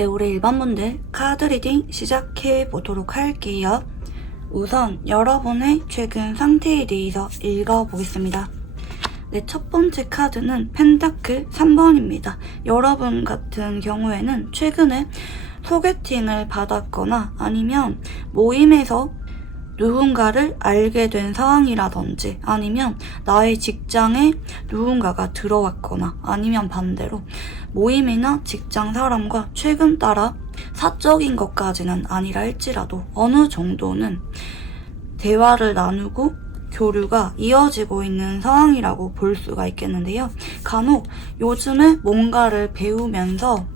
네, 우리 일반분들 카드 리딩 시작해 보도록 할게요. 우선 여러분의 최근 상태에 대해서 읽어보겠습니다. 네, 첫 번째 카드는 펜타클 3번입니다. 여러분 같은 경우에는 최근에 소개팅을 받았거나 아니면 모임에서 누군가를 알게 된 상황이라든지 아니면 나의 직장에 누군가가 들어왔거나 아니면 반대로 모임이나 직장 사람과 최근 따라 사적인 것까지는 아니라 할지라도 어느 정도는 대화를 나누고 교류가 이어지고 있는 상황이라고 볼 수가 있겠는데요. 간혹 요즘에 뭔가를 배우면서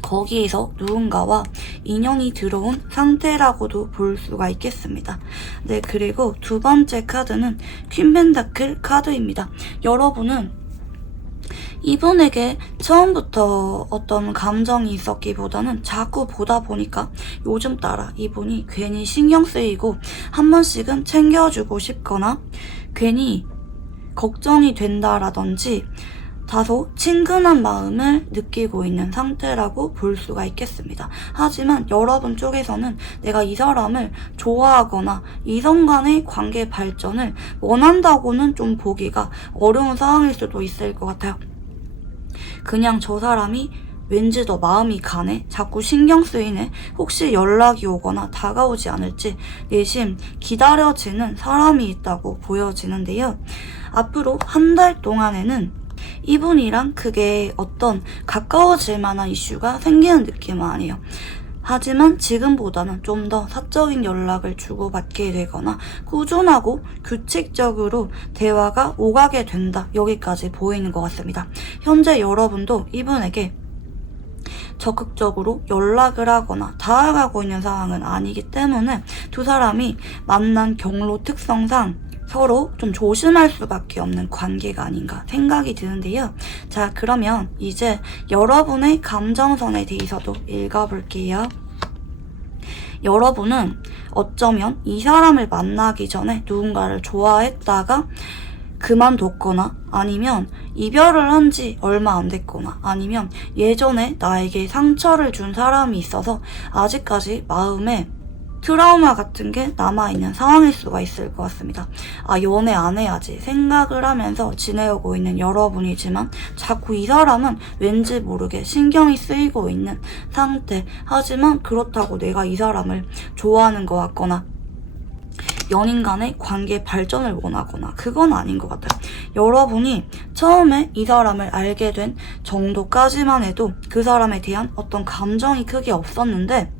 거기에서 누군가와 인연이 들어온 상태라고도 볼 수가 있겠습니다. 네, 그리고 두 번째 카드는 퀸 펜타클 카드입니다. 여러분은 이분에게 처음부터 어떤 감정이 있었기보다는 자꾸 보다 보니까 요즘 따라 이분이 괜히 신경 쓰이고 한 번씩은 챙겨주고 싶거나 괜히 걱정이 된다라든지 다소 친근한 마음을 느끼고 있는 상태라고 볼 수가 있겠습니다. 하지만 여러분 쪽에서는 내가 이 사람을 좋아하거나 이성 간의 관계 발전을 원한다고는 좀 보기가 어려운 상황일 수도 있을 것 같아요. 그냥 저 사람이 왠지 더 마음이 가네? 자꾸 신경 쓰이네? 혹시 연락이 오거나 다가오지 않을지 내심 기다려지는 사람이 있다고 보여지는데요. 앞으로 한 달 동안에는 이분이랑 크게 어떤 가까워질 만한 이슈가 생기는 느낌은 아니에요. 하지만 지금보다는 좀 더 사적인 연락을 주고받게 되거나 꾸준하고 규칙적으로 대화가 오가게 된다. 여기까지 보이는 것 같습니다. 현재 여러분도 이분에게 적극적으로 연락을 하거나 다가가고 있는 상황은 아니기 때문에 두 사람이 만난 경로 특성상 서로 좀 조심할 수밖에 없는 관계가 아닌가 생각이 드는데요. 자, 그러면 이제 여러분의 감정선에 대해서도 읽어볼게요. 여러분은 어쩌면 이 사람을 만나기 전에 누군가를 좋아했다가 그만뒀거나 아니면 이별을 한 지 얼마 안 됐거나 아니면 예전에 나에게 상처를 준 사람이 있어서 아직까지 마음에 트라우마 같은 게 남아있는 상황일 수가 있을 것 같습니다. 아, 연애 안 해야지 생각을 하면서 지내오고 있는 여러분이지만 자꾸 이 사람은 왠지 모르게 신경이 쓰이고 있는 상태. 하지만 그렇다고 내가 이 사람을 좋아하는 것 같거나 연인 간의 관계 발전을 원하거나 그건 아닌 것 같아요. 여러분이 처음에 이 사람을 알게 된 정도까지만 해도 그 사람에 대한 어떤 감정이 크게 없었는데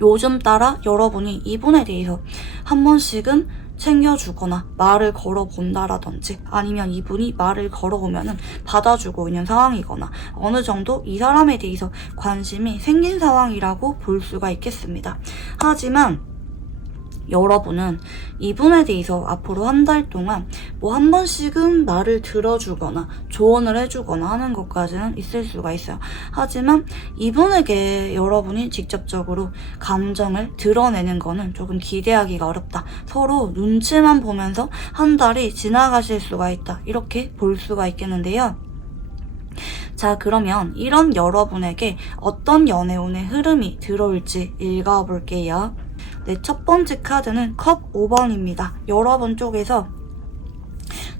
요즘 따라 여러분이 이분에 대해서 한 번씩은 챙겨주거나 말을 걸어본다라든지 아니면 이분이 말을 걸어오면은 받아주고 있는 상황이거나 어느 정도 이 사람에 대해서 관심이 생긴 상황이라고 볼 수가 있겠습니다. 하지만 여러분은 이분에 대해서 앞으로 한 달 동안 뭐 한 번씩은 말을 들어주거나 조언을 해주거나 하는 것까지는 있을 수가 있어요. 하지만 이분에게 여러분이 직접적으로 감정을 드러내는 거는 조금 기대하기가 어렵다. 서로 눈치만 보면서 한 달이 지나가실 수가 있다. 이렇게 볼 수가 있겠는데요. 자, 그러면 이런 여러분에게 어떤 연애운의 흐름이 들어올지 읽어볼게요. 네, 첫 번째 카드는 컵 5번입니다. 여러분 쪽에서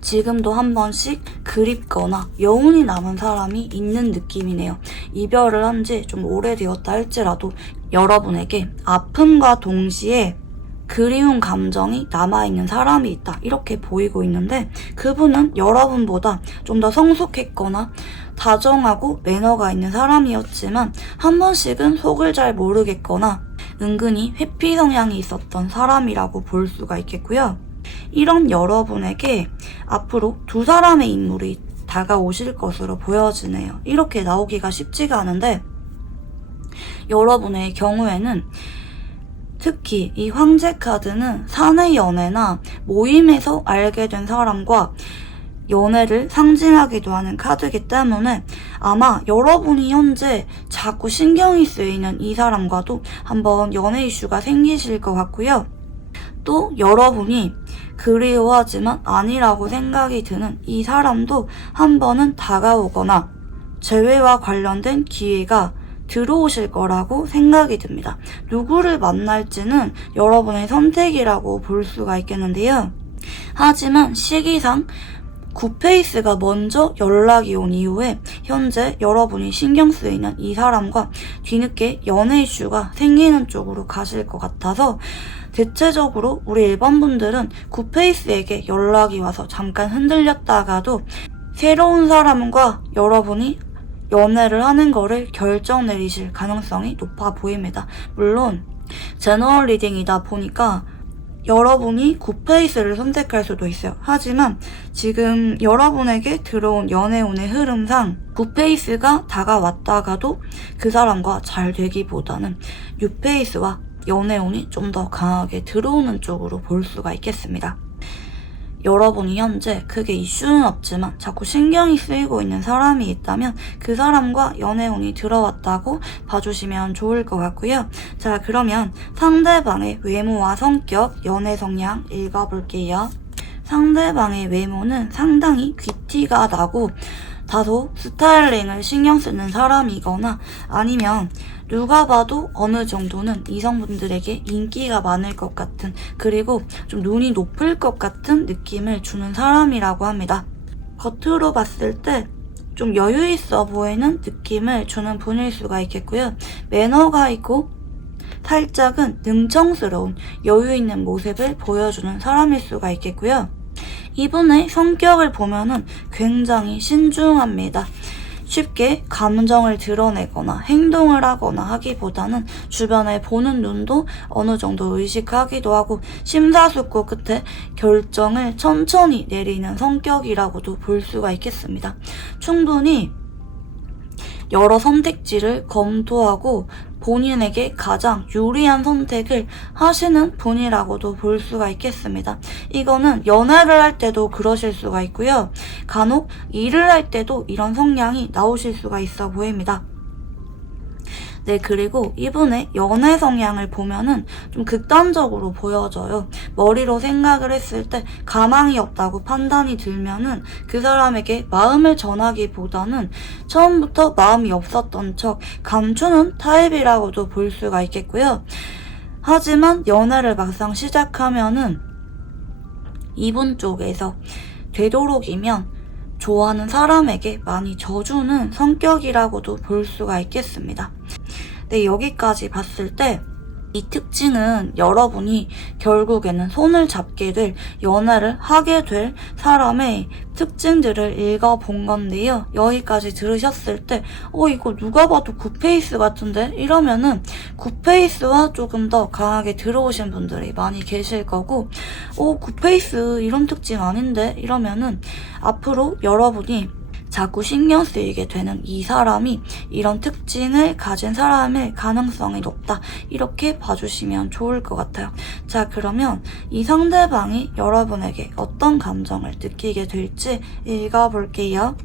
지금도 한 번씩 그립거나 여운이 남은 사람이 있는 느낌이네요. 이별을 한 지 좀 오래되었다 할지라도 여러분에게 아픔과 동시에 그리운 감정이 남아있는 사람이 있다. 이렇게 보이고 있는데 그분은 여러분보다 좀 더 성숙했거나 다정하고 매너가 있는 사람이었지만 한 번씩은 속을 잘 모르겠거나 은근히 회피 성향이 있었던 사람이라고 볼 수가 있겠고요. 이런 여러분에게 앞으로 두 사람의 인물이 다가오실 것으로 보여지네요. 이렇게 나오기가 쉽지가 않은데 여러분의 경우에는 특히 이 황제 카드는 사내 연애나 모임에서 알게 된 사람과 연애를 상징하기도 하는 카드이기 때문에 아마 여러분이 현재 자꾸 신경이 쓰이는 이 사람과도 한번 연애 이슈가 생기실 것 같고요. 또 여러분이 그리워하지만 아니라고 생각이 드는 이 사람도 한 번은 다가오거나 재회와 관련된 기회가 들어오실 거라고 생각이 듭니다. 누구를 만날지는 여러분의 선택이라고 볼 수가 있겠는데요. 하지만 시기상 굿페이스가 먼저 연락이 온 이후에 현재 여러분이 신경 쓰이는 이 사람과 뒤늦게 연애 이슈가 생기는 쪽으로 가실 것 같아서 대체적으로 우리 일반 분들은 굿페이스에게 연락이 와서 잠깐 흔들렸다가도 새로운 사람과 여러분이 연애를 하는 거를 결정 내리실 가능성이 높아 보입니다. 물론 제너럴 리딩이다 보니까 여러분이 굿페이스를 선택할 수도 있어요. 하지만 지금 여러분에게 들어온 연애운의 흐름상 굿페이스가 다가왔다가도 그 사람과 잘 되기보다는 뉴페이스와 연애운이 좀 더 강하게 들어오는 쪽으로 볼 수가 있겠습니다. 여러분이 현재 크게 이슈는 없지만 자꾸 신경이 쓰이고 있는 사람이 있다면 그 사람과 연애운이 들어왔다고 봐주시면 좋을 것 같고요. 자, 그러면 상대방의 외모와 성격, 연애 성향 읽어볼게요. 상대방의 외모는 상당히 귀티가 나고 다소 스타일링을 신경 쓰는 사람이거나 아니면 누가 봐도 어느 정도는 이성분들에게 인기가 많을 것 같은, 그리고 좀 눈이 높을 것 같은 느낌을 주는 사람이라고 합니다. 겉으로 봤을 때 좀 여유 있어 보이는 느낌을 주는 분일 수가 있겠고요. 매너가 있고 살짝은 능청스러운 여유 있는 모습을 보여주는 사람일 수가 있겠고요. 이분의 성격을 보면은 굉장히 신중합니다. 쉽게 감정을 드러내거나 행동을 하거나 하기보다는 주변을 보는 눈도 어느 정도 의식하기도 하고 심사숙고 끝에 결정을 천천히 내리는 성격이라고도 볼 수가 있겠습니다. 충분히 여러 선택지를 검토하고 본인에게 가장 유리한 선택을 하시는 분이라고도 볼 수가 있겠습니다. 이거는 연애를 할 때도 그러실 수가 있고요. 간혹 일을 할 때도 이런 성향이 나오실 수가 있어 보입니다. 네, 그리고 이분의 연애 성향을 보면은 좀 극단적으로 보여져요. 머리로 생각을 했을 때 가망이 없다고 판단이 들면은 그 사람에게 마음을 전하기보다는 처음부터 마음이 없었던 척 감추는 타입이라고도 볼 수가 있겠고요. 하지만 연애를 막상 시작하면은 이분 쪽에서 되도록이면 좋아하는 사람에게 많이 져주는 성격이라고도 볼 수가 있겠습니다. 네, 여기까지 봤을 때 이 특징은 여러분이 결국에는 손을 잡게 될, 연애를 하게 될 사람의 특징들을 읽어본 건데요. 여기까지 들으셨을 때 이거 누가 봐도 굿페이스 같은데? 이러면은 굿페이스와 조금 더 강하게 들어오신 분들이 많이 계실 거고 굿페이스 이런 특징 아닌데? 이러면은 앞으로 여러분이 자꾸 신경 쓰이게 되는 이 사람이 이런 특징을 가진 사람일 가능성이 높다. 이렇게 봐주시면 좋을 것 같아요. 자, 그러면 이 상대방이 여러분에게 어떤 감정을 느끼게 될지 읽어볼게요.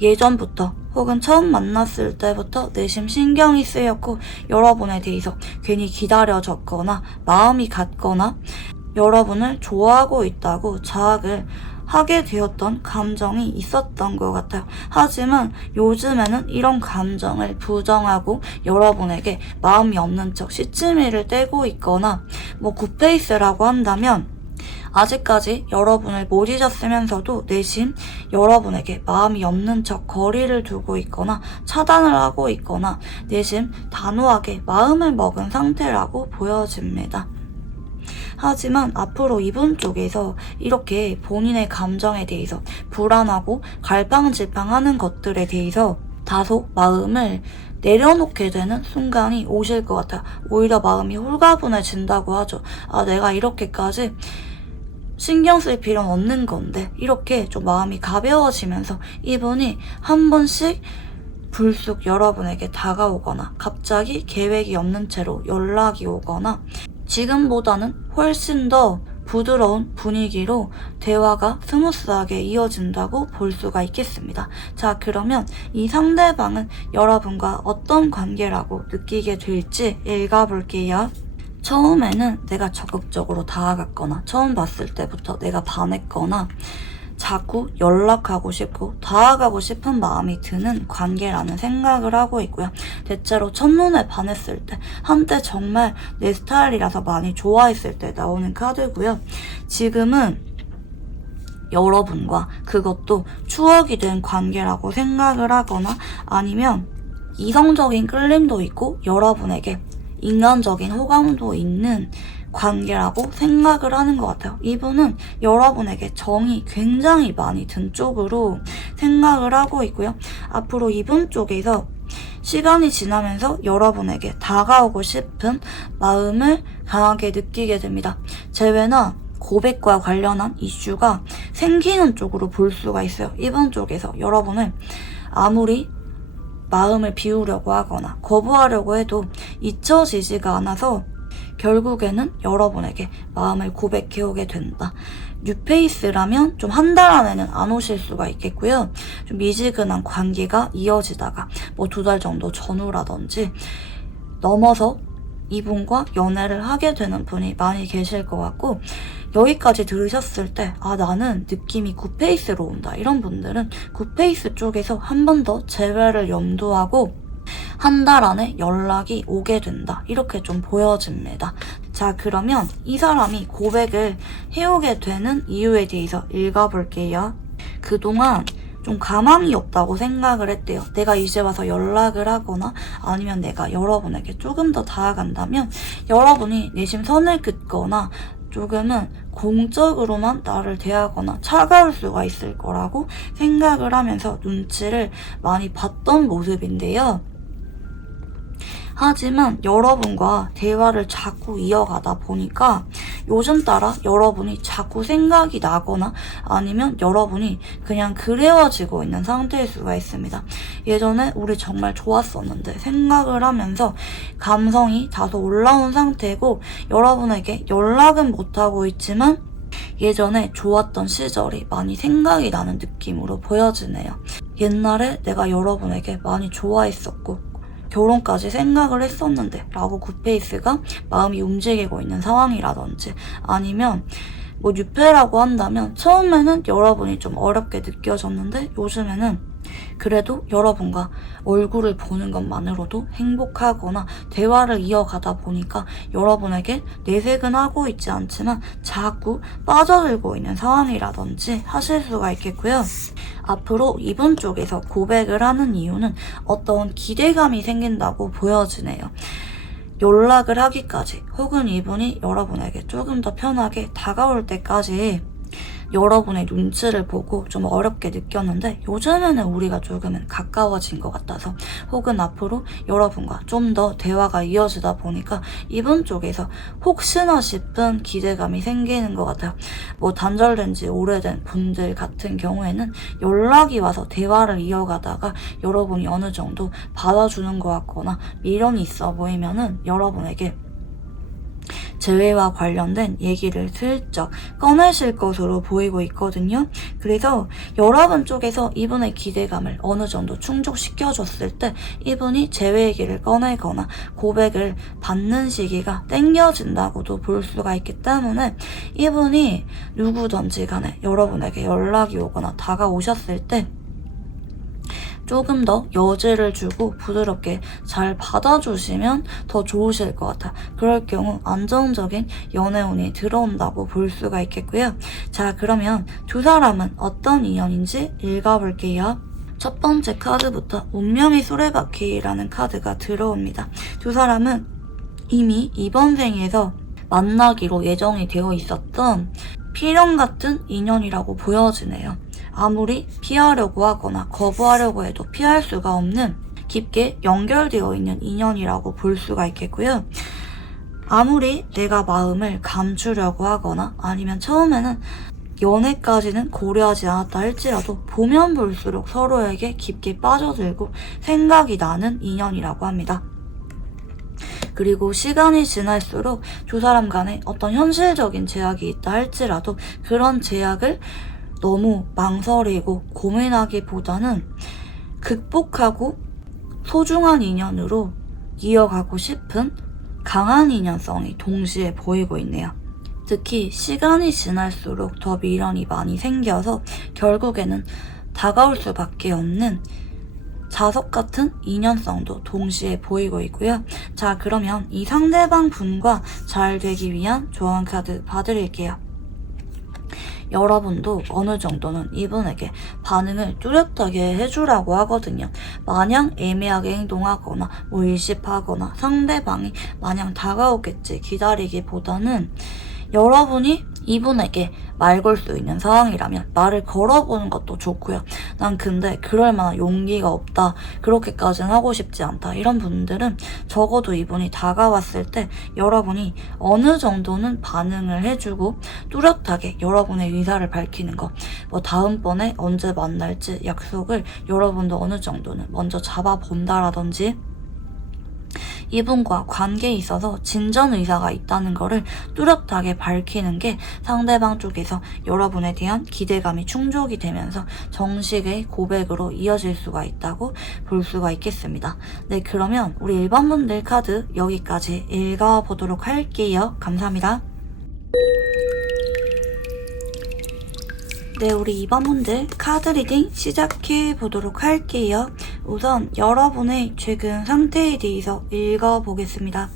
예전부터 혹은 처음 만났을 때부터 내심 신경이 쓰였고 여러분에 대해서 괜히 기다려졌거나 마음이 갔거나 여러분을 좋아하고 있다고 자학을 하게 되었던 감정이 있었던 것 같아요. 하지만 요즘에는 이런 감정을 부정하고 여러분에게 마음이 없는 척 시치미를 떼고 있거나 굿페이스라고 한다면 아직까지 여러분을 못 잊었으면서도 내심 여러분에게 마음이 없는 척 거리를 두고 있거나 차단을 하고 있거나 내심 단호하게 마음을 먹은 상태라고 보여집니다. 하지만 앞으로 이분 쪽에서 이렇게 본인의 감정에 대해서 불안하고 갈팡질팡하는 것들에 대해서 다소 마음을 내려놓게 되는 순간이 오실 것 같아요. 오히려 마음이 홀가분해진다고 하죠. 내가 이렇게까지 신경 쓸 필요는 없는 건데, 이렇게 좀 마음이 가벼워지면서 이분이 한 번씩 불쑥 여러분에게 다가오거나 갑자기 계획이 없는 채로 연락이 오거나 지금보다는 훨씬 더 부드러운 분위기로 대화가 스무스하게 이어진다고 볼 수가 있겠습니다. 자, 그러면 이 상대방은 여러분과 어떤 관계라고 느끼게 될지 읽어볼게요. 처음에는 내가 적극적으로 다가갔거나 처음 봤을 때부터 내가 반했거나 자꾸 연락하고 싶고 다가가고 싶은 마음이 드는 관계라는 생각을 하고 있고요. 대체로 첫눈에 반했을 때, 한때 정말 내 스타일이라서 많이 좋아했을 때 나오는 카드고요. 지금은 여러분과 그것도 추억이 된 관계라고 생각을 하거나 아니면 이성적인 끌림도 있고 여러분에게 인간적인 호감도 있는 관계라고 생각을 하는 것 같아요. 이분은 여러분에게 정이 굉장히 많이 든 쪽으로 생각을 하고 있고요. 앞으로 이분 쪽에서 시간이 지나면서 여러분에게 다가오고 싶은 마음을 강하게 느끼게 됩니다. 재회나 고백과 관련한 이슈가 생기는 쪽으로 볼 수가 있어요. 이번 쪽에서 여러분을 아무리 마음을 비우려고 하거나 거부하려고 해도 잊혀지지가 않아서 결국에는 여러분에게 마음을 고백해오게 된다. 뉴페이스라면 좀 한 달 안에는 안 오실 수가 있겠고요. 좀 미지근한 관계가 이어지다가 뭐 2달 정도 전후라든지 넘어서 이분과 연애를 하게 되는 분이 많이 계실 것 같고, 여기까지 들으셨을 때 나는 느낌이 굿페이스로 온다, 이런 분들은 굿페이스 쪽에서 한 번 더 재회를 염두하고 한 달 안에 연락이 오게 된다, 이렇게 좀 보여집니다. 자, 그러면 이 사람이 고백을 해오게 되는 이유에 대해서 읽어볼게요. 그동안 좀 가망이 없다고 생각을 했대요. 내가 이제 와서 연락을 하거나 아니면 내가 여러분에게 조금 더 다가간다면 여러분이 내심 선을 긋거나 조금은 공적으로만 나를 대하거나 차가울 수가 있을 거라고 생각을 하면서 눈치를 많이 봤던 모습인데요. 하지만 여러분과 대화를 자꾸 이어가다 보니까 요즘 따라 여러분이 자꾸 생각이 나거나 아니면 여러분이 그냥 그리워지고 있는 상태일 수가 있습니다. 예전에 우리 정말 좋았었는데 생각을 하면서 감성이 다소 올라온 상태고 여러분에게 연락은 못하고 있지만 예전에 좋았던 시절이 많이 생각이 나는 느낌으로 보여지네요. 옛날에 내가 여러분에게 많이 좋아했었고 결혼까지 생각을 했었는데 라고 굿페이스가 마음이 움직이고 있는 상황이라든지 아니면 뭐 뉴페라고 한다면 처음에는 여러분이 좀 어렵게 느껴졌는데 요즘에는 그래도 여러분과 얼굴을 보는 것만으로도 행복하거나 대화를 이어가다 보니까 여러분에게 내색은 하고 있지 않지만 자꾸 빠져들고 있는 상황이라든지 하실 수가 있겠고요. 앞으로 이분 쪽에서 고백을 하는 이유는 어떤 기대감이 생긴다고 보여지네요. 연락을 하기까지 혹은 이분이 여러분에게 조금 더 편하게 다가올 때까지 여러분의 눈치를 보고 좀 어렵게 느꼈는데 요즘에는 우리가 조금은 가까워진 것 같아서 혹은 앞으로 여러분과 좀 더 대화가 이어지다 보니까 이분 쪽에서 혹시나 싶은 기대감이 생기는 것 같아요. 뭐 단절된 지 오래된 분들 같은 경우에는 연락이 와서 대화를 이어가다가 여러분이 어느 정도 받아주는 것 같거나 미련이 있어 보이면은 여러분에게 재회와 관련된 얘기를 슬쩍 꺼내실 것으로 보이고 있거든요. 그래서 여러분 쪽에서 이분의 기대감을 어느 정도 충족시켜줬을 때 이분이 재회 얘기를 꺼내거나 고백을 받는 시기가 땡겨진다고도 볼 수가 있기 때문에 이분이 누구든지 간에 여러분에게 연락이 오거나 다가오셨을 때 조금 더 여지를 주고 부드럽게 잘 받아주시면 더 좋으실 것 같아요. 그럴 경우 안정적인 연애운이 들어온다고 볼 수가 있겠고요. 자, 그러면 두 사람은 어떤 인연인지 읽어볼게요. 첫 번째 카드부터 운명의 수레바퀴라는 카드가 들어옵니다. 두 사람은 이미 이번 생에서 만나기로 예정이 되어 있었던 필연 같은 인연이라고 보여지네요. 아무리 피하려고 하거나 거부하려고 해도 피할 수가 없는 깊게 연결되어 있는 인연이라고 볼 수가 있겠고요. 아무리 내가 마음을 감추려고 하거나 아니면 처음에는 연애까지는 고려하지 않았다 할지라도 보면 볼수록 서로에게 깊게 빠져들고 생각이 나는 인연이라고 합니다. 그리고 시간이 지날수록 두 사람 간에 어떤 현실적인 제약이 있다 할지라도 그런 제약을 너무 망설이고 고민하기보다는 극복하고 소중한 인연으로 이어가고 싶은 강한 인연성이 동시에 보이고 있네요. 특히 시간이 지날수록 더 미련이 많이 생겨서 결국에는 다가올 수밖에 없는 자석 같은 인연성도 동시에 보이고 있고요. 자, 그러면 이 상대방 분과 잘 되기 위한 조언 카드 봐드릴게요. 여러분도 어느 정도는 이분에게 반응을 뚜렷하게 해주라고 하거든요. 마냥 애매하게 행동하거나 의심하거나 상대방이 마냥 다가오겠지 기다리기보다는 여러분이 이분에게 말 걸 수 있는 상황이라면 말을 걸어보는 것도 좋고요. 난 근데 그럴 만한 용기가 없다. 그렇게까지는 하고 싶지 않다. 이런 분들은 적어도 이분이 다가왔을 때 여러분이 어느 정도는 반응을 해주고 뚜렷하게 여러분의 의사를 밝히는 거. 뭐 다음번에 언제 만날지 약속을 여러분도 어느 정도는 먼저 잡아본다라든지 이분과 관계에 있어서 진전 의사가 있다는 거를 뚜렷하게 밝히는 게 상대방 쪽에서 여러분에 대한 기대감이 충족이 되면서 정식의 고백으로 이어질 수가 있다고 볼 수가 있겠습니다. 네, 그러면 우리 일반 분들 카드 여기까지 읽어보도록 할게요. 감사합니다. 네, 우리 2번분들 카드 리딩 시작해 보도록 할게요. 우선 여러분의 최근 상태에 대해서 읽어보겠습니다.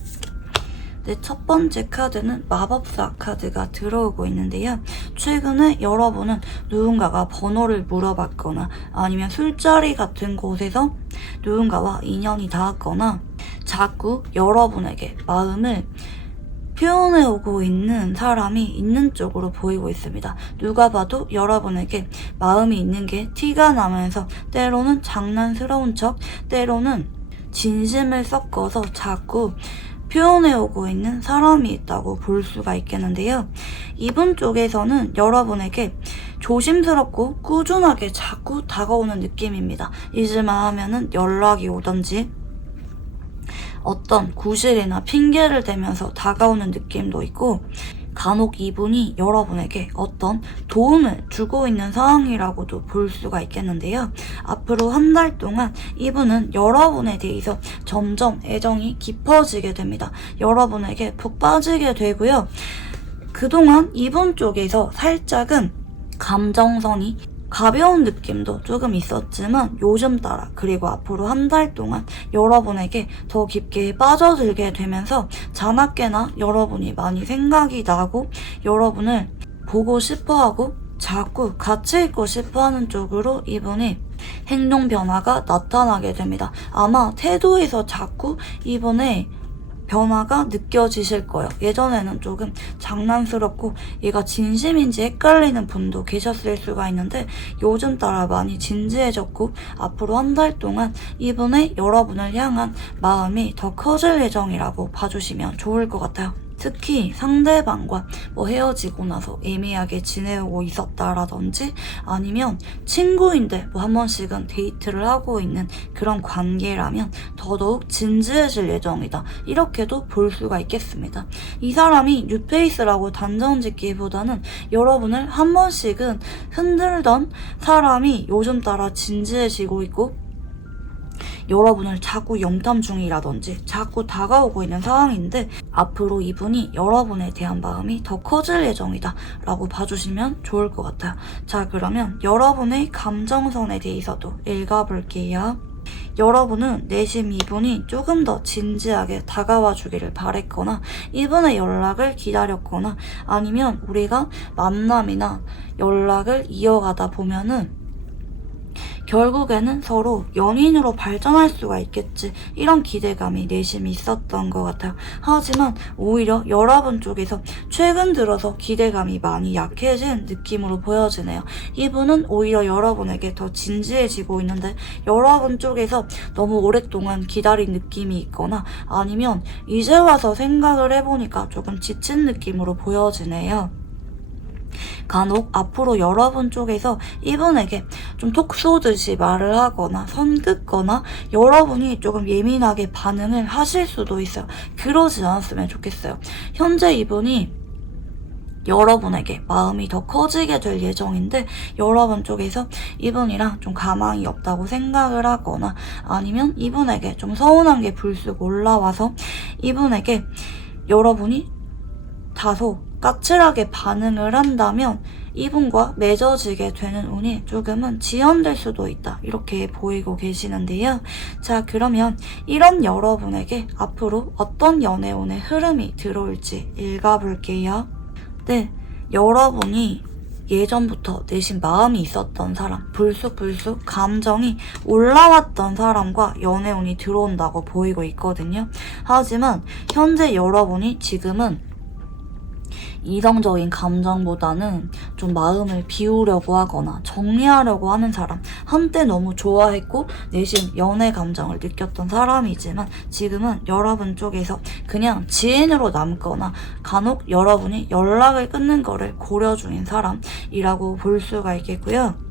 네, 첫 번째 카드는 마법사 카드가 들어오고 있는데요. 최근에 여러분은 누군가가 번호를 물어봤거나 아니면 술자리 같은 곳에서 누군가와 인연이 닿았거나 자꾸 여러분에게 마음을 표현해오고 있는 사람이 있는 쪽으로 보이고 있습니다. 누가 봐도 여러분에게 마음이 있는 게 티가 나면서 때로는 장난스러운 척, 때로는 진심을 섞어서 자꾸 표현해오고 있는 사람이 있다고 볼 수가 있겠는데요. 이분 쪽에서는 여러분에게 조심스럽고 꾸준하게 자꾸 다가오는 느낌입니다. 잊을만 하면은 연락이 오던지 어떤 구실이나 핑계를 대면서 다가오는 느낌도 있고 간혹 이분이 여러분에게 어떤 도움을 주고 있는 상황이라고도 볼 수가 있겠는데요. 앞으로 한 달 동안 이분은 여러분에 대해서 점점 애정이 깊어지게 됩니다. 여러분에게 푹 빠지게 되고요. 그동안 이분 쪽에서 살짝은 감정선이 가벼운 느낌도 조금 있었지만 요즘 따라 그리고 앞으로 한 달 동안 여러분에게 더 깊게 빠져들게 되면서 자나깨나 여러분이 많이 생각이 나고 여러분을 보고 싶어하고 자꾸 같이 있고 싶어하는 쪽으로 이분이 행동 변화가 나타나게 됩니다. 아마 태도에서 자꾸 이분의 변화가 느껴지실 거예요. 예전에는 조금 장난스럽고 얘가 진심인지 헷갈리는 분도 계셨을 수가 있는데 요즘 따라 많이 진지해졌고 앞으로 한 달 동안 이분의 여러분을 향한 마음이 더 커질 예정이라고 봐주시면 좋을 것 같아요. 특히 상대방과 뭐 헤어지고 나서 애매하게 지내고 있었다라든지 아니면 친구인데 뭐 한 번씩은 데이트를 하고 있는 그런 관계라면 더더욱 진지해질 예정이다. 이렇게도 볼 수가 있겠습니다. 이 사람이 뉴페이스라고 단정 짓기보다는 여러분을 한 번씩은 흔들던 사람이 요즘 따라 진지해지고 있고 여러분을 자꾸 염탐 중이라든지 자꾸 다가오고 있는 상황인데 앞으로 이분이 여러분에 대한 마음이 더 커질 예정이다 라고 봐주시면 좋을 것 같아요. 자, 그러면 여러분의 감정선에 대해서도 읽어볼게요. 여러분은 내심 이분이 조금 더 진지하게 다가와 주기를 바랬거나 이분의 연락을 기다렸거나 아니면 우리가 만남이나 연락을 이어가다 보면은 결국에는 서로 연인으로 발전할 수가 있겠지 이런 기대감이 내심 있었던 것 같아요. 하지만 오히려 여러분 쪽에서 최근 들어서 기대감이 많이 약해진 느낌으로 보여지네요. 이분은 오히려 여러분에게 더 진지해지고 있는데 여러분 쪽에서 너무 오랫동안 기다린 느낌이 있거나 아니면 이제 와서 생각을 해보니까 조금 지친 느낌으로 보여지네요. 간혹 앞으로 여러분 쪽에서 이분에게 좀 톡 쏘듯이 말을 하거나 선 긋거나 여러분이 조금 예민하게 반응을 하실 수도 있어요. 그러지 않았으면 좋겠어요. 현재 이분이 여러분에게 마음이 더 커지게 될 예정인데 여러분 쪽에서 이분이랑 좀 가망이 없다고 생각을 하거나 아니면 이분에게 좀 서운한 게 불쑥 올라와서 이분에게 여러분이 다소 까칠하게 반응을 한다면 이분과 맺어지게 되는 운이 조금은 지연될 수도 있다. 이렇게 보이고 계시는데요. 자, 그러면 이런 여러분에게 앞으로 어떤 연애운의 흐름이 들어올지 읽어볼게요. 네, 여러분이 예전부터 내신 마음이 있었던 사람, 불쑥불쑥 감정이 올라왔던 사람과 연애운이 들어온다고 보이고 있거든요. 하지만 현재 여러분이 지금은 이성적인 감정보다는 좀 마음을 비우려고 하거나 정리하려고 하는 사람, 한때 너무 좋아했고 내심 연애 감정을 느꼈던 사람이지만 지금은 여러분 쪽에서 그냥 지인으로 남거나 간혹 여러분이 연락을 끊는 거를 고려 중인 사람이라고 볼 수가 있겠고요.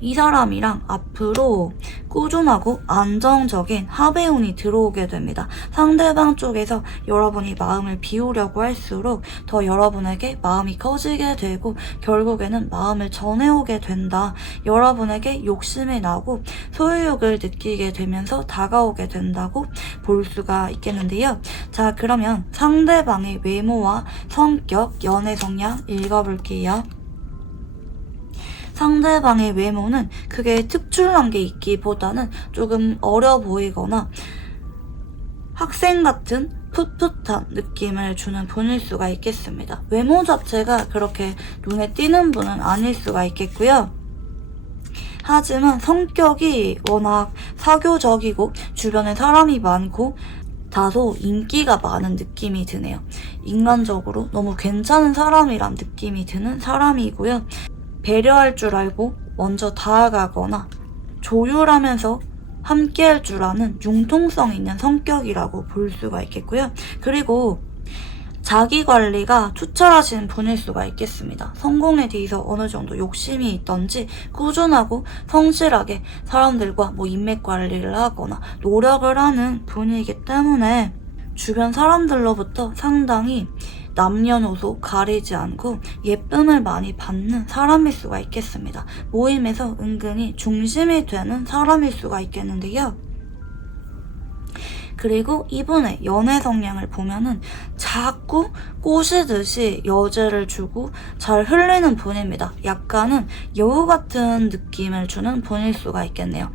이 사람이랑 앞으로 꾸준하고 안정적인 합의운이 들어오게 됩니다. 상대방 쪽에서 여러분이 마음을 비우려고 할수록 더 여러분에게 마음이 커지게 되고 결국에는 마음을 전해오게 된다. 여러분에게 욕심이 나고 소유욕을 느끼게 되면서 다가오게 된다고 볼 수가 있겠는데요. 자, 그러면 상대방의 외모와 성격, 연애 성향 읽어볼게요. 상대방의 외모는 크게 특출난 게 있기보다는 조금 어려 보이거나 학생 같은 풋풋한 느낌을 주는 분일 수가 있겠습니다. 외모 자체가 그렇게 눈에 띄는 분은 아닐 수가 있겠고요. 하지만 성격이 워낙 사교적이고 주변에 사람이 많고 다소 인기가 많은 느낌이 드네요. 인간적으로 너무 괜찮은 사람이란 느낌이 드는 사람이고요. 배려할 줄 알고 먼저 다가가거나 조율하면서 함께할 줄 아는 융통성 있는 성격이라고 볼 수가 있겠고요. 그리고 자기관리가 투철하신 분일 수가 있겠습니다. 성공에 대해서 어느 정도 욕심이 있던지 꾸준하고 성실하게 사람들과 인맥 관리를 하거나 노력을 하는 분이기 때문에 주변 사람들로부터 상당히 남녀노소 가리지 않고 예쁨을 많이 받는 사람일 수가 있겠습니다. 모임에서 은근히 중심이 되는 사람일 수가 있겠는데요. 그리고 이분의 연애 성향을 보면은 자꾸 꼬시듯이 여지를 주고 잘 흘리는 분입니다. 약간은 여우 같은 느낌을 주는 분일 수가 있겠네요.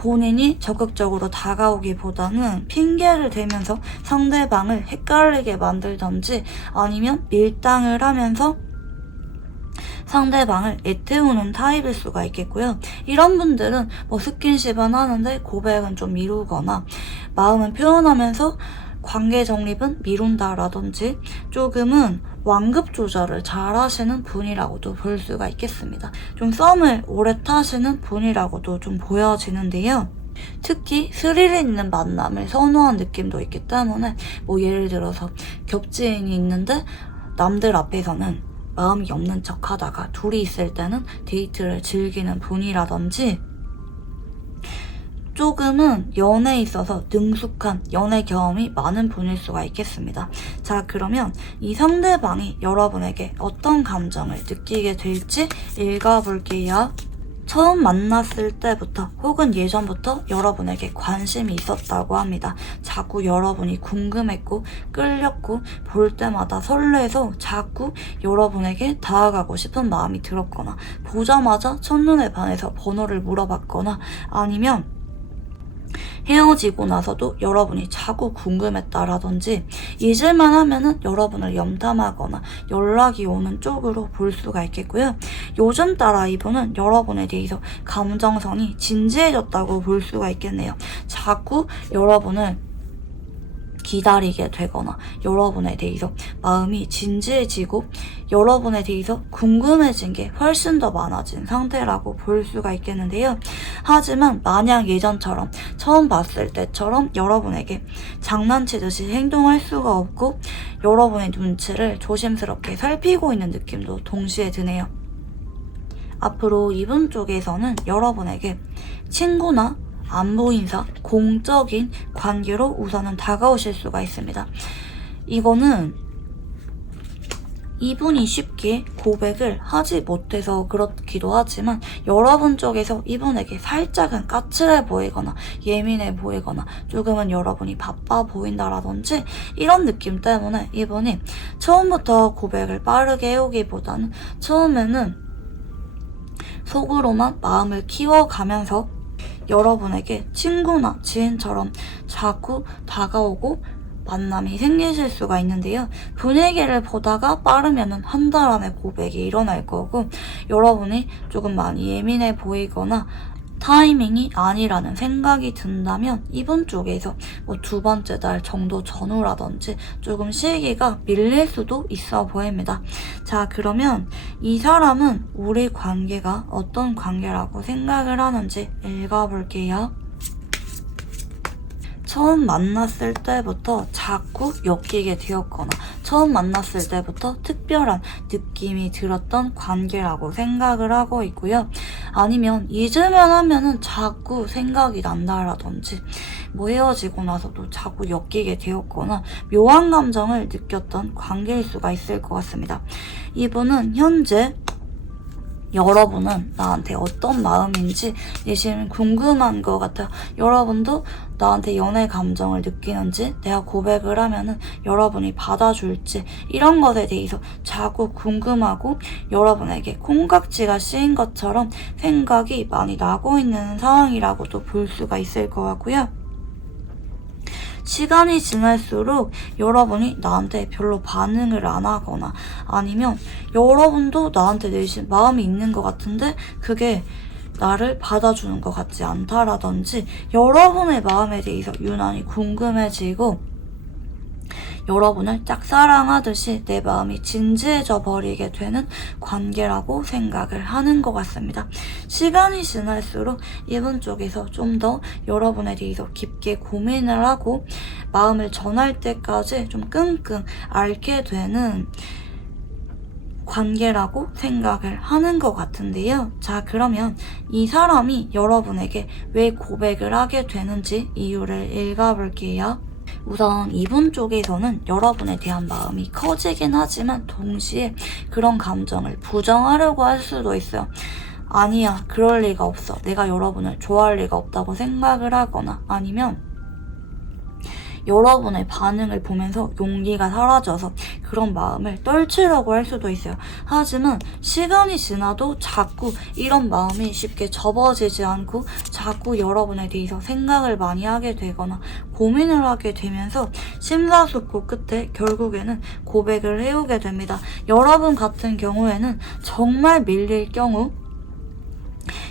본인이 적극적으로 다가오기보다는 핑계를 대면서 상대방을 헷갈리게 만들던지 아니면 밀당을 하면서 상대방을 애태우는 타입일 수가 있겠고요. 이런 분들은 스킨십은 하는데 고백은 좀 미루거나 마음은 표현하면서 관계 정립은 미룬다라든지 조금은 완급 조절을 잘 하시는 분이라고도 볼 수가 있겠습니다. 좀 썸을 오래 타시는 분이라고도 좀 보여지는데요. 특히 스릴 있는 만남을 선호한 느낌도 있기 때문에 예를 들어서 겹지인이 있는데 남들 앞에서는 마음이 없는 척 하다가 둘이 있을 때는 데이트를 즐기는 분이라든지 조금은 연애에 있어서 능숙한 연애 경험이 많은 분일 수가 있겠습니다. 자, 그러면 이 상대방이 여러분에게 어떤 감정을 느끼게 될지 읽어볼게요. 처음 만났을 때부터 혹은 예전부터 여러분에게 관심이 있었다고 합니다. 자꾸 여러분이 궁금했고 끌렸고 볼 때마다 설레서 자꾸 여러분에게 다가가고 싶은 마음이 들었거나 보자마자 첫눈에 반해서 번호를 물어봤거나 아니면 헤어지고 나서도 여러분이 자꾸 궁금했다라든지 잊을만 하면은 여러분을 염탐하거나 연락이 오는 쪽으로 볼 수가 있겠고요. 요즘 따라 이분은 여러분에 대해서 감정선이 진지해졌다고 볼 수가 있겠네요. 자꾸 여러분을 기다리게 되거나 여러분에 대해서 마음이 진지해지고 여러분에 대해서 궁금해진 게 훨씬 더 많아진 상태라고 볼 수가 있겠는데요. 하지만 마냥 예전처럼 처음 봤을 때처럼 여러분에게 장난치듯이 행동할 수가 없고 여러분의 눈치를 조심스럽게 살피고 있는 느낌도 동시에 드네요. 앞으로 이분 쪽에서는 여러분에게 친구나 안부 인사, 공적인 관계로 우선은 다가오실 수가 있습니다. 이거는 이분이 쉽게 고백을 하지 못해서 그렇기도 하지만 여러분 쪽에서 이분에게 살짝은 까칠해 보이거나 예민해 보이거나 조금은 여러분이 바빠 보인다라든지 이런 느낌 때문에 이분이 처음부터 고백을 빠르게 해오기보다는 처음에는 속으로만 마음을 키워가면서 여러분에게 친구나 지인처럼 자꾸 다가오고 만남이 생기실 수가 있는데요. 분위기를 보다가 빠르면은 한 달 안에 고백이 일어날 거고, 여러분이 조금 많이 예민해 보이거나 타이밍이 아니라는 생각이 든다면 이분 쪽에서 뭐 2번째 달 정도 전후라든지 조금 시기가 밀릴 수도 있어 보입니다. 자, 그러면 이 사람은 우리 관계가 어떤 관계라고 생각을 하는지 읽어볼게요. 처음 만났을 때부터 자꾸 엮이게 되었거나 처음 만났을 때부터 특별한 느낌이 들었던 관계라고 생각을 하고 있고요. 아니면 잊으면 하면은 자꾸 생각이 난다라든지 뭐 헤어지고 나서도 자꾸 엮이게 되었거나 묘한 감정을 느꼈던 관계일 수가 있을 것 같습니다. 이분은 현재 여러분은 나한테 어떤 마음인지 내심 궁금한 것 같아요. 여러분도 나한테 연애 감정을 느끼는지, 내가 고백을 하면은 여러분이 받아줄지 이런 것에 대해서 자꾸 궁금하고 여러분에게 콩깍지가 씌인 것처럼 생각이 많이 나고 있는 상황이라고도 볼 수가 있을 것 같고요. 시간이 지날수록 여러분이 나한테 별로 반응을 안 하거나 아니면 여러분도 나한테 내신 마음이 있는 것 같은데 그게 나를 받아주는 것 같지 않다라든지 여러분의 마음에 대해서 유난히 궁금해지고 여러분을 짝사랑하듯이 내 마음이 진지해져 버리게 되는 관계라고 생각을 하는 것 같습니다. 시간이 지날수록 이분 쪽에서 좀 더 여러분에 대해서 깊게 고민을 하고 마음을 전할 때까지 좀 끙끙 앓게 되는 관계라고 생각을 하는 것 같은데요. 자, 그러면 이 사람이 여러분에게 왜 고백을 하게 되는지 이유를 읽어볼게요. 우선 이분 쪽에서는 여러분에 대한 마음이 커지긴 하지만 동시에 그런 감정을 부정하려고 할 수도 있어요. 아니야, 그럴 리가 없어. 내가 여러분을 좋아할 리가 없다고 생각을 하거나 아니면 여러분의 반응을 보면서 용기가 사라져서 그런 마음을 떨치려고 할 수도 있어요. 하지만 시간이 지나도 자꾸 이런 마음이 쉽게 접어지지 않고 자꾸 여러분에 대해서 생각을 많이 하게 되거나 고민을 하게 되면서 심사숙고 끝에 결국에는 고백을 해오게 됩니다. 여러분 같은 경우에는 정말 밀릴 경우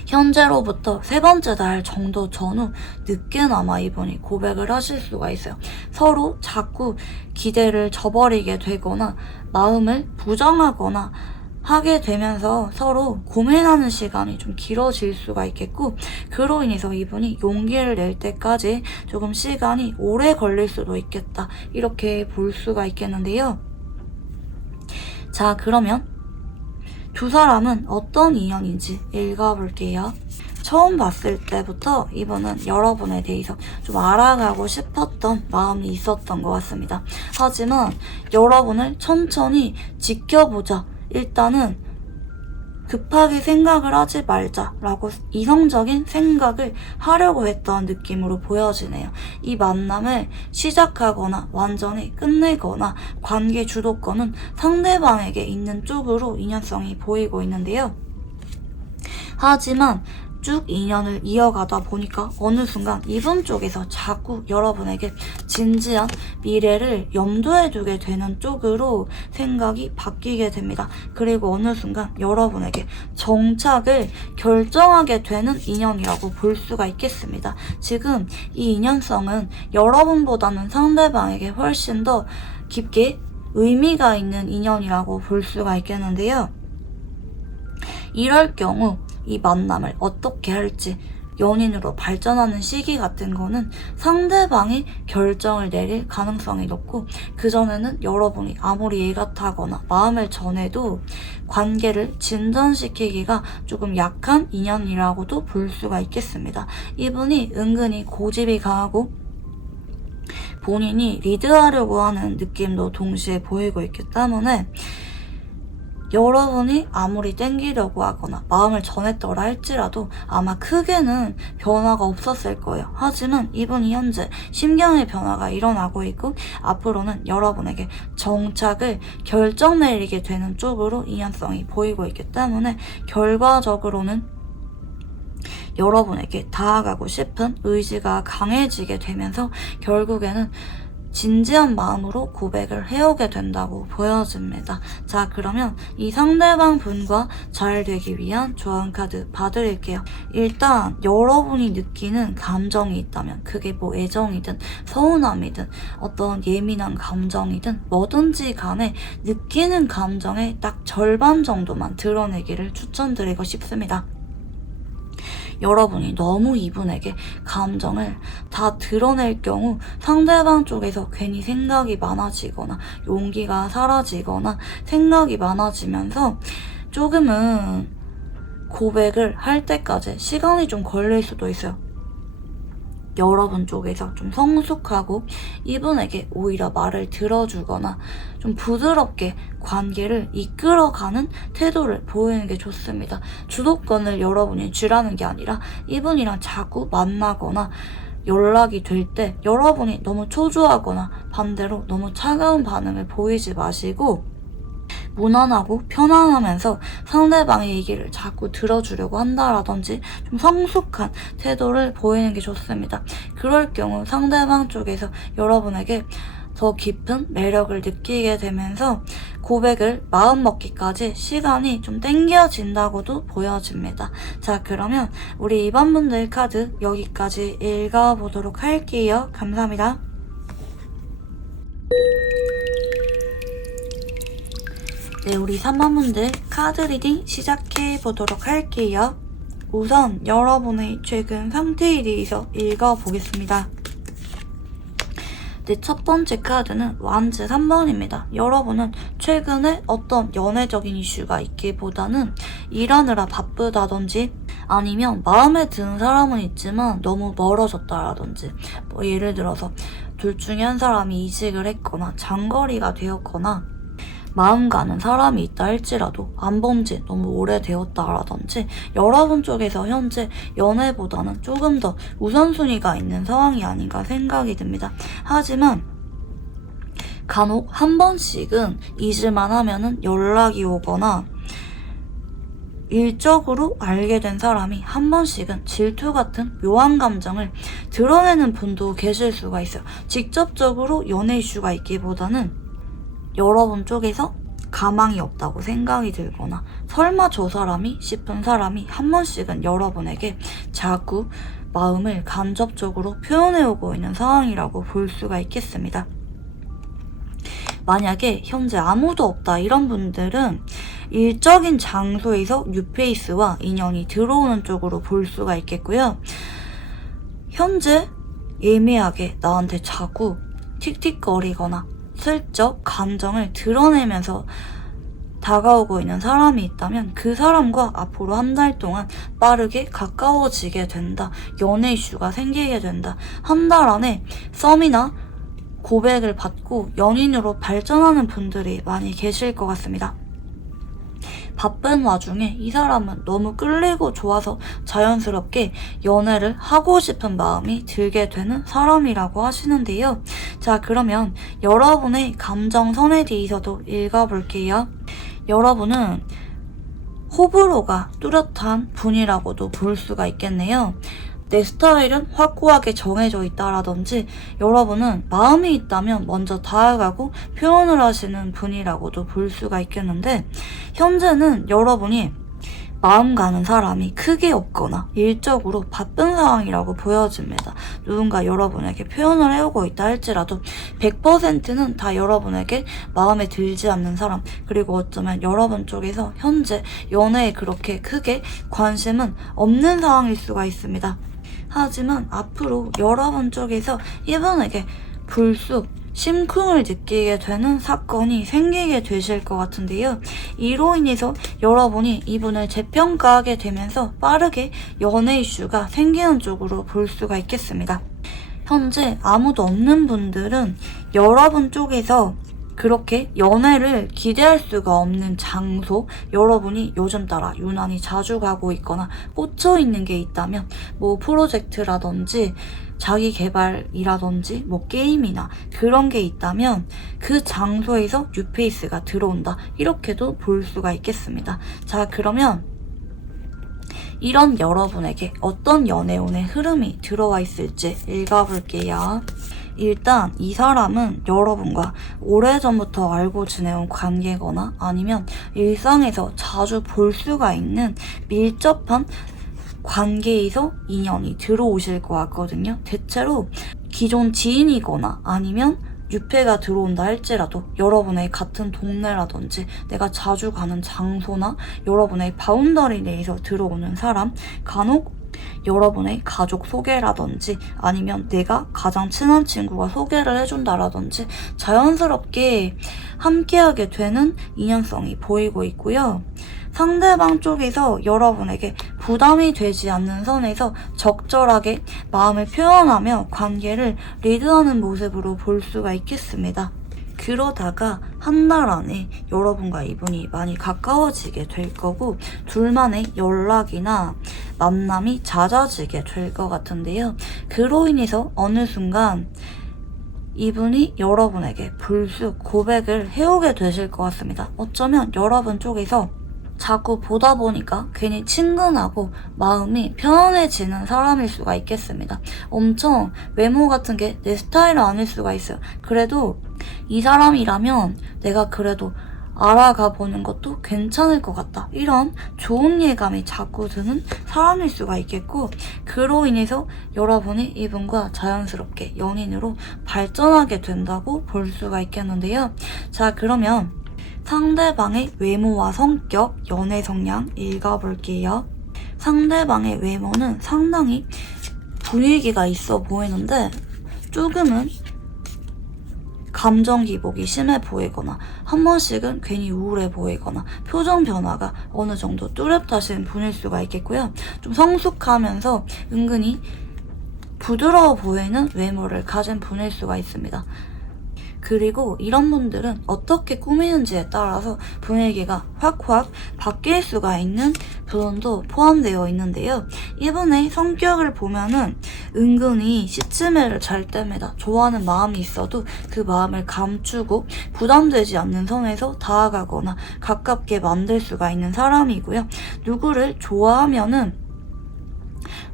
현재로부터 3번째 달 정도 전후 늦게나마 이분이 고백을 하실 수가 있어요. 서로 자꾸 기대를 저버리게 되거나 마음을 부정하거나 하게 되면서 서로 고민하는 시간이 좀 길어질 수가 있겠고 그로 인해서 이분이 용기를 낼 때까지 조금 시간이 오래 걸릴 수도 있겠다. 이렇게 볼 수가 있겠는데요. 자, 그러면 두 사람은 어떤 인연인지 읽어볼게요. 처음 봤을 때부터 이분은 여러분에 대해서 좀 알아가고 싶었던 마음이 있었던 것 같습니다. 하지만 여러분을 천천히 지켜보자. 일단은 급하게 생각을 하지 말자라고 이성적인 생각을 하려고 했던 느낌으로 보여지네요. 이 만남을 시작하거나 완전히 끝내거나 관계 주도권은 상대방에게 있는 쪽으로 인연성이 보이고 있는데요. 하지만 쭉 인연을 이어가다 보니까 어느 순간 이분 쪽에서 자꾸 여러분에게 진지한 미래를 염두에 두게 되는 쪽으로 생각이 바뀌게 됩니다. 그리고 어느 순간 여러분에게 정착을 결정하게 되는 인연이라고 볼 수가 있겠습니다. 지금 이 인연성은 여러분보다는 상대방에게 훨씬 더 깊게 의미가 있는 인연이라고 볼 수가 있겠는데요. 이럴 경우 이 만남을 어떻게 할지 연인으로 발전하는 시기 같은 거는 상대방이 결정을 내릴 가능성이 높고 그전에는 여러분이 아무리 애가 타거나 마음을 전해도 관계를 진전시키기가 조금 약한 인연이라고도 볼 수가 있겠습니다. 이분이 은근히 고집이 강하고 본인이 리드하려고 하는 느낌도 동시에 보이고 있기 때문에 여러분이 아무리 땡기려고 하거나 마음을 전했더라 할지라도 아마 크게는 변화가 없었을 거예요. 하지만 이분이 현재 심경의 변화가 일어나고 있고 앞으로는 여러분에게 정착을 결정 내리게 되는 쪽으로 인연성이 보이고 있기 때문에 결과적으로는 여러분에게 다가가고 싶은 의지가 강해지게 되면서 결국에는 진지한 마음으로 고백을 해오게 된다고 보여집니다. 자, 그러면 이 상대방 분과 잘 되기 위한 조언 카드 봐드릴게요. 일단 여러분이 느끼는 감정이 있다면 그게 뭐 애정이든 서운함이든 어떤 예민한 감정이든 뭐든지 간에 느끼는 감정의 딱 절반 정도만 드러내기를 추천드리고 싶습니다. 여러분이 너무 이분에게 감정을 다 드러낼 경우 상대방 쪽에서 괜히 생각이 많아지거나 용기가 사라지거나 생각이 많아지면서 조금은 고백을 할 때까지 시간이 좀 걸릴 수도 있어요. 여러분 쪽에서 좀 성숙하고 이분에게 오히려 말을 들어주거나 좀 부드럽게 관계를 이끌어가는 태도를 보이는 게 좋습니다. 주도권을 여러분이 쥐라는 게 아니라 이분이랑 자꾸 만나거나 연락이 될 때 여러분이 너무 초조하거나 반대로 너무 차가운 반응을 보이지 마시고 무난하고 편안하면서 상대방의 얘기를 자꾸 들어주려고 한다라든지 좀 성숙한 태도를 보이는 게 좋습니다. 그럴 경우 상대방 쪽에서 여러분에게 더 깊은 매력을 느끼게 되면서 고백을 마음먹기까지 시간이 좀 땡겨진다고도 보여집니다. 자, 그러면 우리 이번 분들 카드 여기까지 읽어보도록 할게요. 감사합니다. 네, 우리 3번 분들 카드 리딩 시작해 보도록 할게요. 우선 여러분의 최근 상태에 대해서 읽어보겠습니다. 네, 첫 번째 카드는 완즈 3번입니다. 여러분은 최근에 어떤 연애적인 이슈가 있기보다는 일하느라 바쁘다든지 아니면 마음에 드는 사람은 있지만 너무 멀어졌다라든지 뭐 예를 들어서 둘 중에 한 사람이 이직을 했거나 장거리가 되었거나 마음 가는 사람이 있다 할지라도 안 본 지 너무 오래되었다라든지 여러분 쪽에서 현재 연애보다는 조금 더 우선순위가 있는 상황이 아닌가 생각이 듭니다. 하지만 간혹 한 번씩은 잊을만 하면은 연락이 오거나 일적으로 알게 된 사람이 한 번씩은 질투 같은 묘한 감정을 드러내는 분도 계실 수가 있어요. 직접적으로 연애 이슈가 있기보다는 여러분 쪽에서 가망이 없다고 생각이 들거나 설마 저 사람이 싶은 사람이 한 번씩은 여러분에게 자꾸 마음을 간접적으로 표현해오고 있는 상황이라고 볼 수가 있겠습니다. 만약에 현재 아무도 없다 이런 분들은 일적인 장소에서 뉴페이스와 인연이 들어오는 쪽으로 볼 수가 있겠고요. 현재 예민하게 나한테 자꾸 틱틱거리거나 슬쩍 감정을 드러내면서 다가오고 있는 사람이 있다면 그 사람과 앞으로 한 달 동안 빠르게 가까워지게 된다. 연애 이슈가 생기게 된다. 한 달 안에 썸이나 고백을 받고 연인으로 발전하는 분들이 많이 계실 것 같습니다. 바쁜 와중에 이 사람은 너무 끌리고 좋아서 자연스럽게 연애를 하고 싶은 마음이 들게 되는 사람이라고 하시는데요. 자, 그러면 여러분의 감정선에 대해서도 읽어볼게요. 여러분은 호불호가 뚜렷한 분이라고도 볼 수가 있겠네요. 내 스타일은 확고하게 정해져 있다라든지 여러분은 마음이 있다면 먼저 다가가고 표현을 하시는 분이라고도 볼 수가 있겠는데 현재는 여러분이 마음 가는 사람이 크게 없거나 일적으로 바쁜 상황이라고 보여집니다. 누군가 여러분에게 표현을 해오고 있다 할지라도 100%는 다 여러분에게 마음에 들지 않는 사람, 그리고 어쩌면 여러분 쪽에서 현재 연애에 그렇게 크게 관심은 없는 상황일 수가 있습니다. 하지만 앞으로 여러분 쪽에서 이분에게 불쑥 심쿵을 느끼게 되는 사건이 생기게 되실 것 같은데요. 이로 인해서 여러분이 이분을 재평가하게 되면서 빠르게 연애 이슈가 생기는 쪽으로 볼 수가 있겠습니다. 현재 아무도 없는 분들은 여러분 쪽에서 그렇게 연애를 기대할 수가 없는 장소, 여러분이 요즘 따라 유난히 자주 가고 있거나 꽂혀 있는 게 있다면 뭐 프로젝트라든지 자기 개발이라든지 뭐 게임이나 그런 게 있다면 그 장소에서 뉴페이스가 들어온다, 이렇게도 볼 수가 있겠습니다. 자, 그러면 이런 여러분에게 어떤 연애운의 흐름이 들어와 있을지 읽어볼게요. 일단 이 사람은 여러분과 오래전부터 알고 지내온 관계거나 아니면 일상에서 자주 볼 수가 있는 밀접한 관계에서 인연이 들어오실 것 같거든요. 대체로 기존 지인이거나 아니면 유패가 들어온다 할지라도 여러분의 같은 동네라든지 내가 자주 가는 장소나 여러분의 바운더리 내에서 들어오는 사람, 간혹 여러분의 가족 소개라든지 아니면 내가 가장 친한 친구가 소개를 해준다라든지 자연스럽게 함께하게 되는 인연성이 보이고 있고요. 상대방 쪽에서 여러분에게 부담이 되지 않는 선에서 적절하게 마음을 표현하며 관계를 리드하는 모습으로 볼 수가 있겠습니다. 그러다가 한 달 안에 여러분과 이분이 많이 가까워지게 될 거고 둘만의 연락이나 만남이 잦아지게 될 것 같은데요. 그로 인해서 어느 순간 이분이 여러분에게 불쑥 고백을 해오게 되실 것 같습니다. 어쩌면 여러분 쪽에서 자꾸 보다 보니까 괜히 친근하고 마음이 편안해지는 사람일 수가 있겠습니다. 엄청 외모 같은 게 내 스타일은 아닐 수가 있어요. 그래도 이 사람이라면 내가 그래도 알아가 보는 것도 괜찮을 것 같다, 이런 좋은 예감이 자꾸 드는 사람일 수가 있겠고 그로 인해서 여러분이 이분과 자연스럽게 연인으로 발전하게 된다고 볼 수가 있겠는데요. 자, 그러면 상대방의 외모와 성격, 연애 성향 읽어볼게요. 상대방의 외모는 상당히 분위기가 있어 보이는데 조금은 감정 기복이 심해 보이거나 한 번씩은 괜히 우울해 보이거나 표정 변화가 어느 정도 뚜렷하신 분일 수가 있겠고요. 좀 성숙하면서 은근히 부드러워 보이는 외모를 가진 분일 수가 있습니다. 그리고 이런 분들은 어떻게 꾸미는지에 따라서 분위기가 확확 바뀔 수가 있는 부분도 포함되어 있는데요. 이분의 성격을 보면은 은근히 시치미를 잘 뗍니다. 좋아하는 마음이 있어도 그 마음을 감추고 부담되지 않는 선에서 다가가거나 가깝게 만들 수가 있는 사람이고요. 누구를 좋아하면은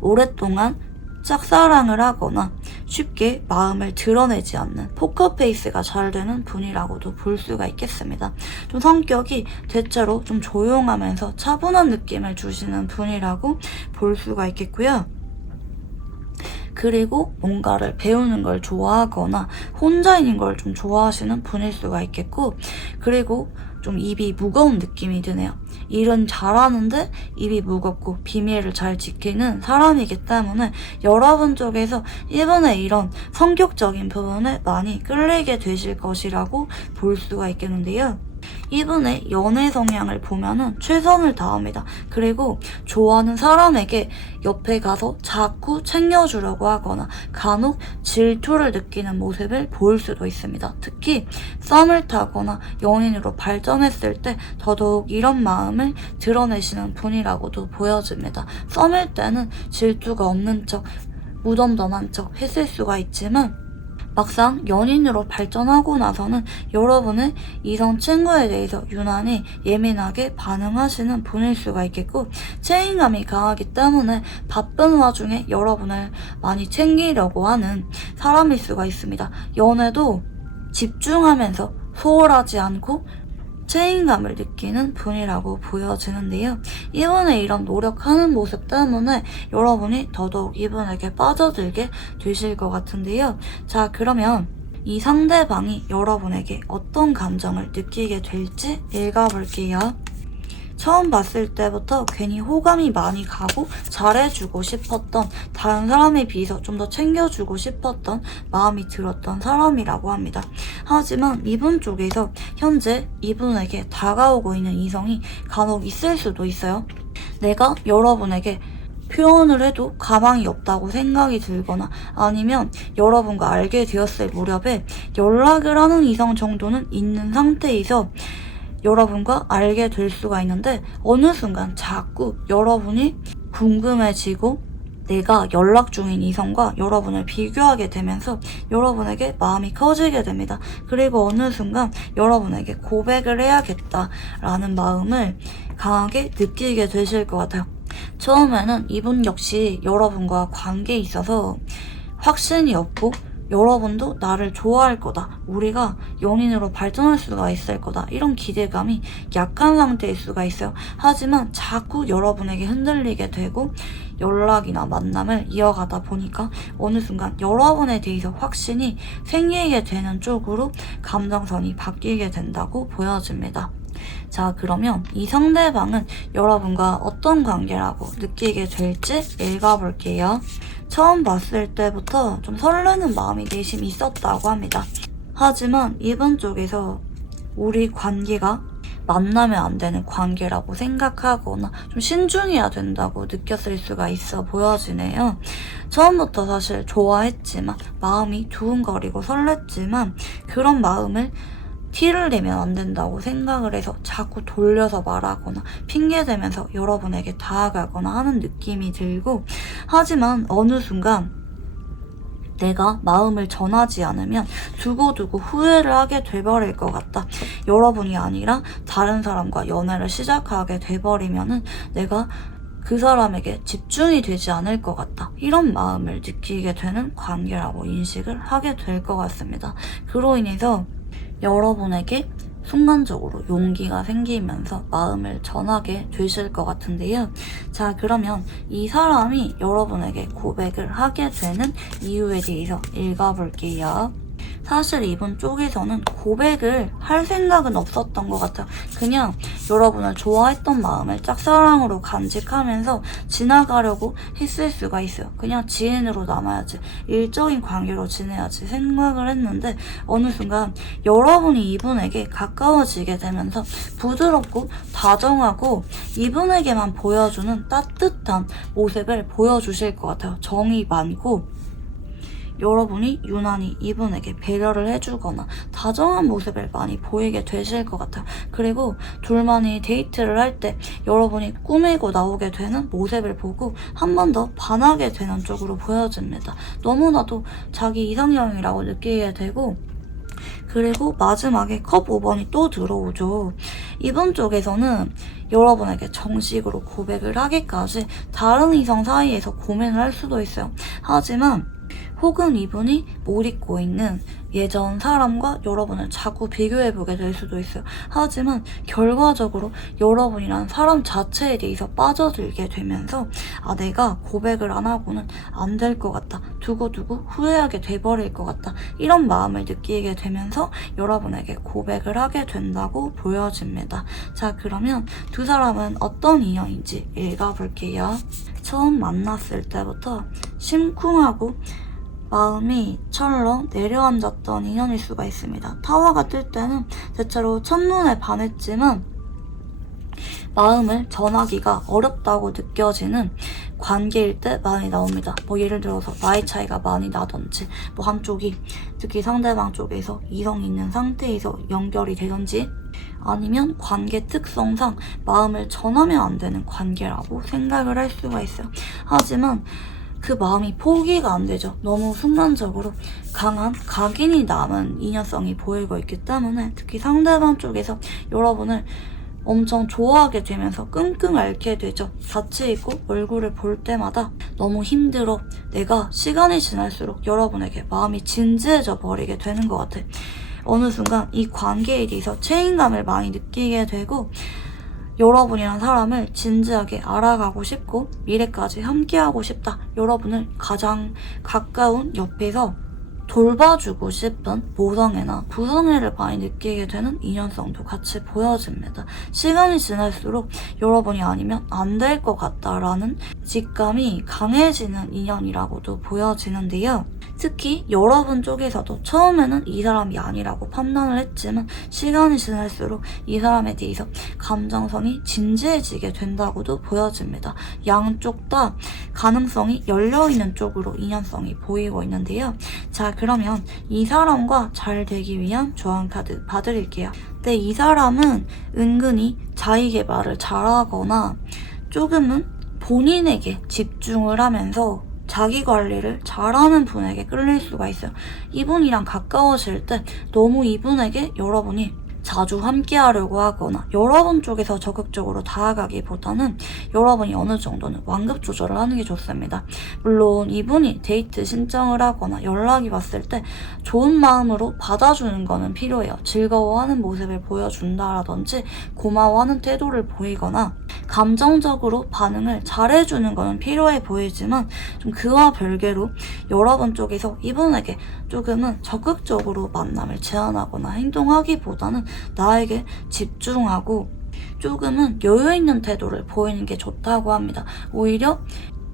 오랫동안 짝사랑을 하거나 쉽게 마음을 드러내지 않는 포커페이스가 잘 되는 분이라고도 볼 수가 있겠습니다. 좀 성격이 대체로 좀 조용하면서 차분한 느낌을 주시는 분이라고 볼 수가 있겠고요. 그리고 뭔가를 배우는 걸 좋아하거나 혼자 있는 걸 좀 좋아하시는 분일 수가 있겠고 그리고 좀 입이 무거운 느낌이 드네요. 일은 잘하는데 입이 무겁고 비밀을 잘 지키는 사람이기 때문에 여러분 쪽에서 이분의 이런 성격적인 부분에 많이 끌리게 되실 것이라고 볼 수가 있겠는데요. 이분의 연애 성향을 보면은 최선을 다합니다. 그리고 좋아하는 사람에게 옆에 가서 자꾸 챙겨주려고 하거나 간혹 질투를 느끼는 모습을 보일 수도 있습니다. 특히 썸을 타거나 연인으로 발전했을 때 더더욱 이런 마음을 드러내시는 분이라고도 보여집니다. 썸일 때는 질투가 없는 척, 무덤덤한 척 했을 수가 있지만 막상 연인으로 발전하고 나서는 여러분의 이성 친구에 대해서 유난히 예민하게 반응하시는 분일 수가 있겠고 책임감이 강하기 때문에 바쁜 와중에 여러분을 많이 챙기려고 하는 사람일 수가 있습니다. 연애도 집중하면서 소홀하지 않고 책임감을 느끼는 분이라고 보여지는데요. 이분의 이런 노력하는 모습 때문에 여러분이 더더욱 이분에게 빠져들게 되실 것 같은데요. 자, 그러면 이 상대방이 여러분에게 어떤 감정을 느끼게 될지 읽어볼게요. 처음 봤을 때부터 괜히 호감이 많이 가고 잘해주고 싶었던, 다른 사람에 비해서 좀 더 챙겨주고 싶었던 마음이 들었던 사람이라고 합니다. 하지만 이분 쪽에서 현재 이분에게 다가오고 있는 이성이 간혹 있을 수도 있어요. 내가 여러분에게 표현을 해도 가망이 없다고 생각이 들거나 아니면 여러분과 알게 되었을 무렵에 연락을 하는 이성 정도는 있는 상태에서 여러분과 알게 될 수가 있는데 어느 순간 자꾸 여러분이 궁금해지고 내가 연락 중인 이성과 여러분을 비교하게 되면서 여러분에게 마음이 커지게 됩니다. 그리고 어느 순간 여러분에게 고백을 해야겠다라는 마음을 강하게 느끼게 되실 것 같아요. 처음에는 이분 역시 여러분과 관계에 있어서 확신이 없고 여러분도 나를 좋아할 거다. 우리가 연인으로 발전할 수가 있을 거다. 이런 기대감이 약한 상태일 수가 있어요. 하지만 자꾸 여러분에게 흔들리게 되고 연락이나 만남을 이어가다 보니까 어느 순간 여러분에 대해서 확신이 생기게 되는 쪽으로 감정선이 바뀌게 된다고 보여집니다. 자, 그러면 이 상대방은 여러분과 어떤 관계라고 느끼게 될지 읽어볼게요. 처음 봤을 때부터 좀 설레는 마음이 내심 있었다고 합니다. 하지만 이분 쪽에서 우리 관계가 만나면 안 되는 관계라고 생각하거나 좀 신중해야 된다고 느꼈을 수가 있어 보여지네요. 처음부터 사실 좋아했지만 마음이 두근거리고 설렜지만 그런 마음을 티를 내면 안 된다고 생각을 해서 자꾸 돌려서 말하거나 핑계대면서 여러분에게 다가가거나 하는 느낌이 들고 하지만 어느 순간 내가 마음을 전하지 않으면 두고두고 후회를 하게 돼버릴 것 같다. 여러분이 아니라 다른 사람과 연애를 시작하게 돼버리면은 내가 그 사람에게 집중이 되지 않을 것 같다. 이런 마음을 느끼게 되는 관계라고 인식을 하게 될 것 같습니다. 그로 인해서 여러분에게 순간적으로 용기가 생기면서 마음을 전하게 되실 것 같은데요. 자, 그러면 이 사람이 여러분에게 고백을 하게 되는 이유에 대해서 읽어볼게요. 사실 이분 쪽에서는 고백을 할 생각은 없었던 것 같아요. 그냥 여러분을 좋아했던 마음을 짝사랑으로 간직하면서 지나가려고 했을 수가 있어요. 그냥 지인으로 남아야지, 일적인 관계로 지내야지 생각을 했는데 어느 순간 여러분이 이분에게 가까워지게 되면서 부드럽고 다정하고 이분에게만 보여주는 따뜻한 모습을 보여주실 것 같아요. 정이 많고 여러분이 유난히 이분에게 배려를 해주거나 다정한 모습을 많이 보이게 되실 것 같아요. 그리고 둘만이 데이트를 할 때 여러분이 꾸미고 나오게 되는 모습을 보고 한 번 더 반하게 되는 쪽으로 보여집니다. 너무나도 자기 이상형이라고 느끼게 되고 그리고 마지막에 컵 5번이 또 들어오죠. 이분 쪽에서는 여러분에게 정식으로 고백을 하기까지 다른 이성 사이에서 고민을 할 수도 있어요. 하지만 혹은 이분이 못 잊고 있는 예전 사람과 여러분을 자꾸 비교해보게 될 수도 있어요. 하지만 결과적으로 여러분이란 사람 자체에 대해서 빠져들게 되면서 내가 고백을 안 하고는 안 될 것 같다. 두고두고 후회하게 돼버릴 것 같다. 이런 마음을 느끼게 되면서 여러분에게 고백을 하게 된다고 보여집니다. 자, 그러면 두 사람은 어떤 인연인지 읽어볼게요. 처음 만났을 때부터 심쿵하고 마음이 철렁 내려앉았던 인연일 수가 있습니다. 타워가 뜰 때는 대체로 첫눈에 반했지만 마음을 전하기가 어렵다고 느껴지는 관계일 때 많이 나옵니다. 예를 들어서 나이 차이가 많이 나던지 한쪽이 특히 상대방 쪽에서 이성이 있는 상태에서 연결이 되던지 아니면 관계 특성상 마음을 전하면 안 되는 관계라고 생각을 할 수가 있어요. 하지만 그 마음이 포기가 안 되죠. 너무 순간적으로 강한 각인이 남은 인연성이 보이고 있기 때문에 특히 상대방 쪽에서 여러분을 엄청 좋아하게 되면서 끙끙 앓게 되죠. 자취 있고 얼굴을 볼 때마다 너무 힘들어. 내가 시간이 지날수록 여러분에게 마음이 진지해져 버리게 되는 것 같아. 어느 순간 이 관계에 대해서 책임감을 많이 느끼게 되고 여러분이란 사람을 진지하게 알아가고 싶고 미래까지 함께하고 싶다. 여러분을 가장 가까운 옆에서 돌봐주고 싶은 모성애나 부성애를 많이 느끼게 되는 인연성도 같이 보여집니다. 시간이 지날수록 여러분이 아니면 안 될 것 같다라는 직감이 강해지는 인연이라고도 보여지는데요. 특히 여러분 쪽에서도 처음에는 이 사람이 아니라고 판단을 했지만 시간이 지날수록 이 사람에 대해서 감정선이 진지해지게 된다고도 보여집니다. 양쪽 다 가능성이 열려있는 쪽으로 인연성이 보이고 있는데요. 자, 그러면 이 사람과 잘 되기 위한 조언 카드 봐드릴게요. 근데 이 사람은 은근히 자기 개발을 잘하거나 조금은 본인에게 집중을 하면서 자기 관리를 잘하는 분에게 끌릴 수가 있어요. 이분이랑 가까워질 때 너무 이분에게 여러분이 자주 함께 하려고 하거나 여러분 쪽에서 적극적으로 다가가기보다는 여러분이 어느 정도는 완급 조절을 하는 게 좋습니다. 물론 이분이 데이트 신청을 하거나 연락이 왔을 때 좋은 마음으로 받아주는 거는 필요해요. 즐거워하는 모습을 보여준다라든지 고마워하는 태도를 보이거나 감정적으로 반응을 잘해주는 거는 필요해 보이지만 좀 그와 별개로 여러분 쪽에서 이분에게 조금은 적극적으로 만남을 제안하거나 행동하기보다는 나에게 집중하고 조금은 여유있는 태도를 보이는 게 좋다고 합니다. 오히려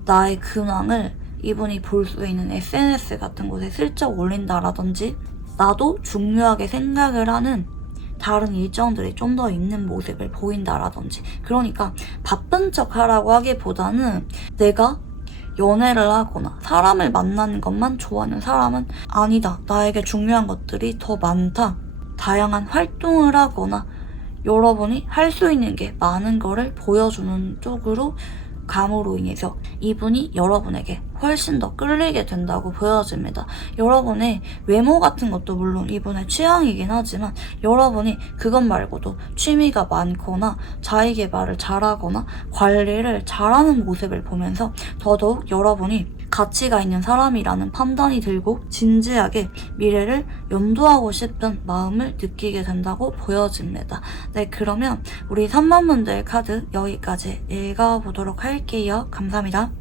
나의 근황을 이분이 볼 수 있는 SNS 같은 곳에 슬쩍 올린다라든지 나도 중요하게 생각을 하는 다른 일정들이 좀 더 있는 모습을 보인다라든지 그러니까 바쁜 척 하라고 하기보다는 내가 연애를 하거나 사람을 만나는 것만 좋아하는 사람은 아니다. 나에게 중요한 것들이 더 많다. 다양한 활동을 하거나 여러분이 할 수 있는 게 많은 거를 보여주는 쪽으로 감으로 인해서 이분이 여러분에게 훨씬 더 끌리게 된다고 보여집니다. 여러분의 외모 같은 것도 물론 이분의 취향이긴 하지만 여러분이 그것 말고도 취미가 많거나 자기 개발을 잘하거나 관리를 잘하는 모습을 보면서 더더욱 여러분이 가치가 있는 사람이라는 판단이 들고 진지하게 미래를 연도하고 싶은 마음을 느끼게 된다고 보여집니다. 네, 그러면 우리 3번 분들 카드 여기까지 읽어보도록 할게요. 감사합니다.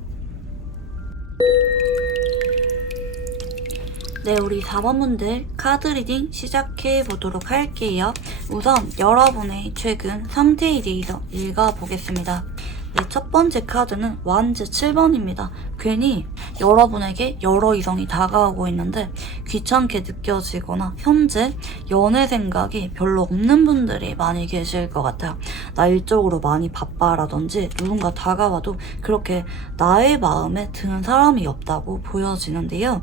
네, 우리 4번 분들 카드 리딩 시작해 보도록 할게요. 우선 여러분의 최근 상태에 대해서 읽어보겠습니다. 네, 첫 번째 카드는 완즈 7번입니다. 괜히 여러분에게 여러 이성이 다가오고 있는데 귀찮게 느껴지거나 현재 연애 생각이 별로 없는 분들이 많이 계실 것 같아요. 나 일적으로 많이 바빠라든지 누군가 다가와도 그렇게 나의 마음에 드는 사람이 없다고 보여지는데요.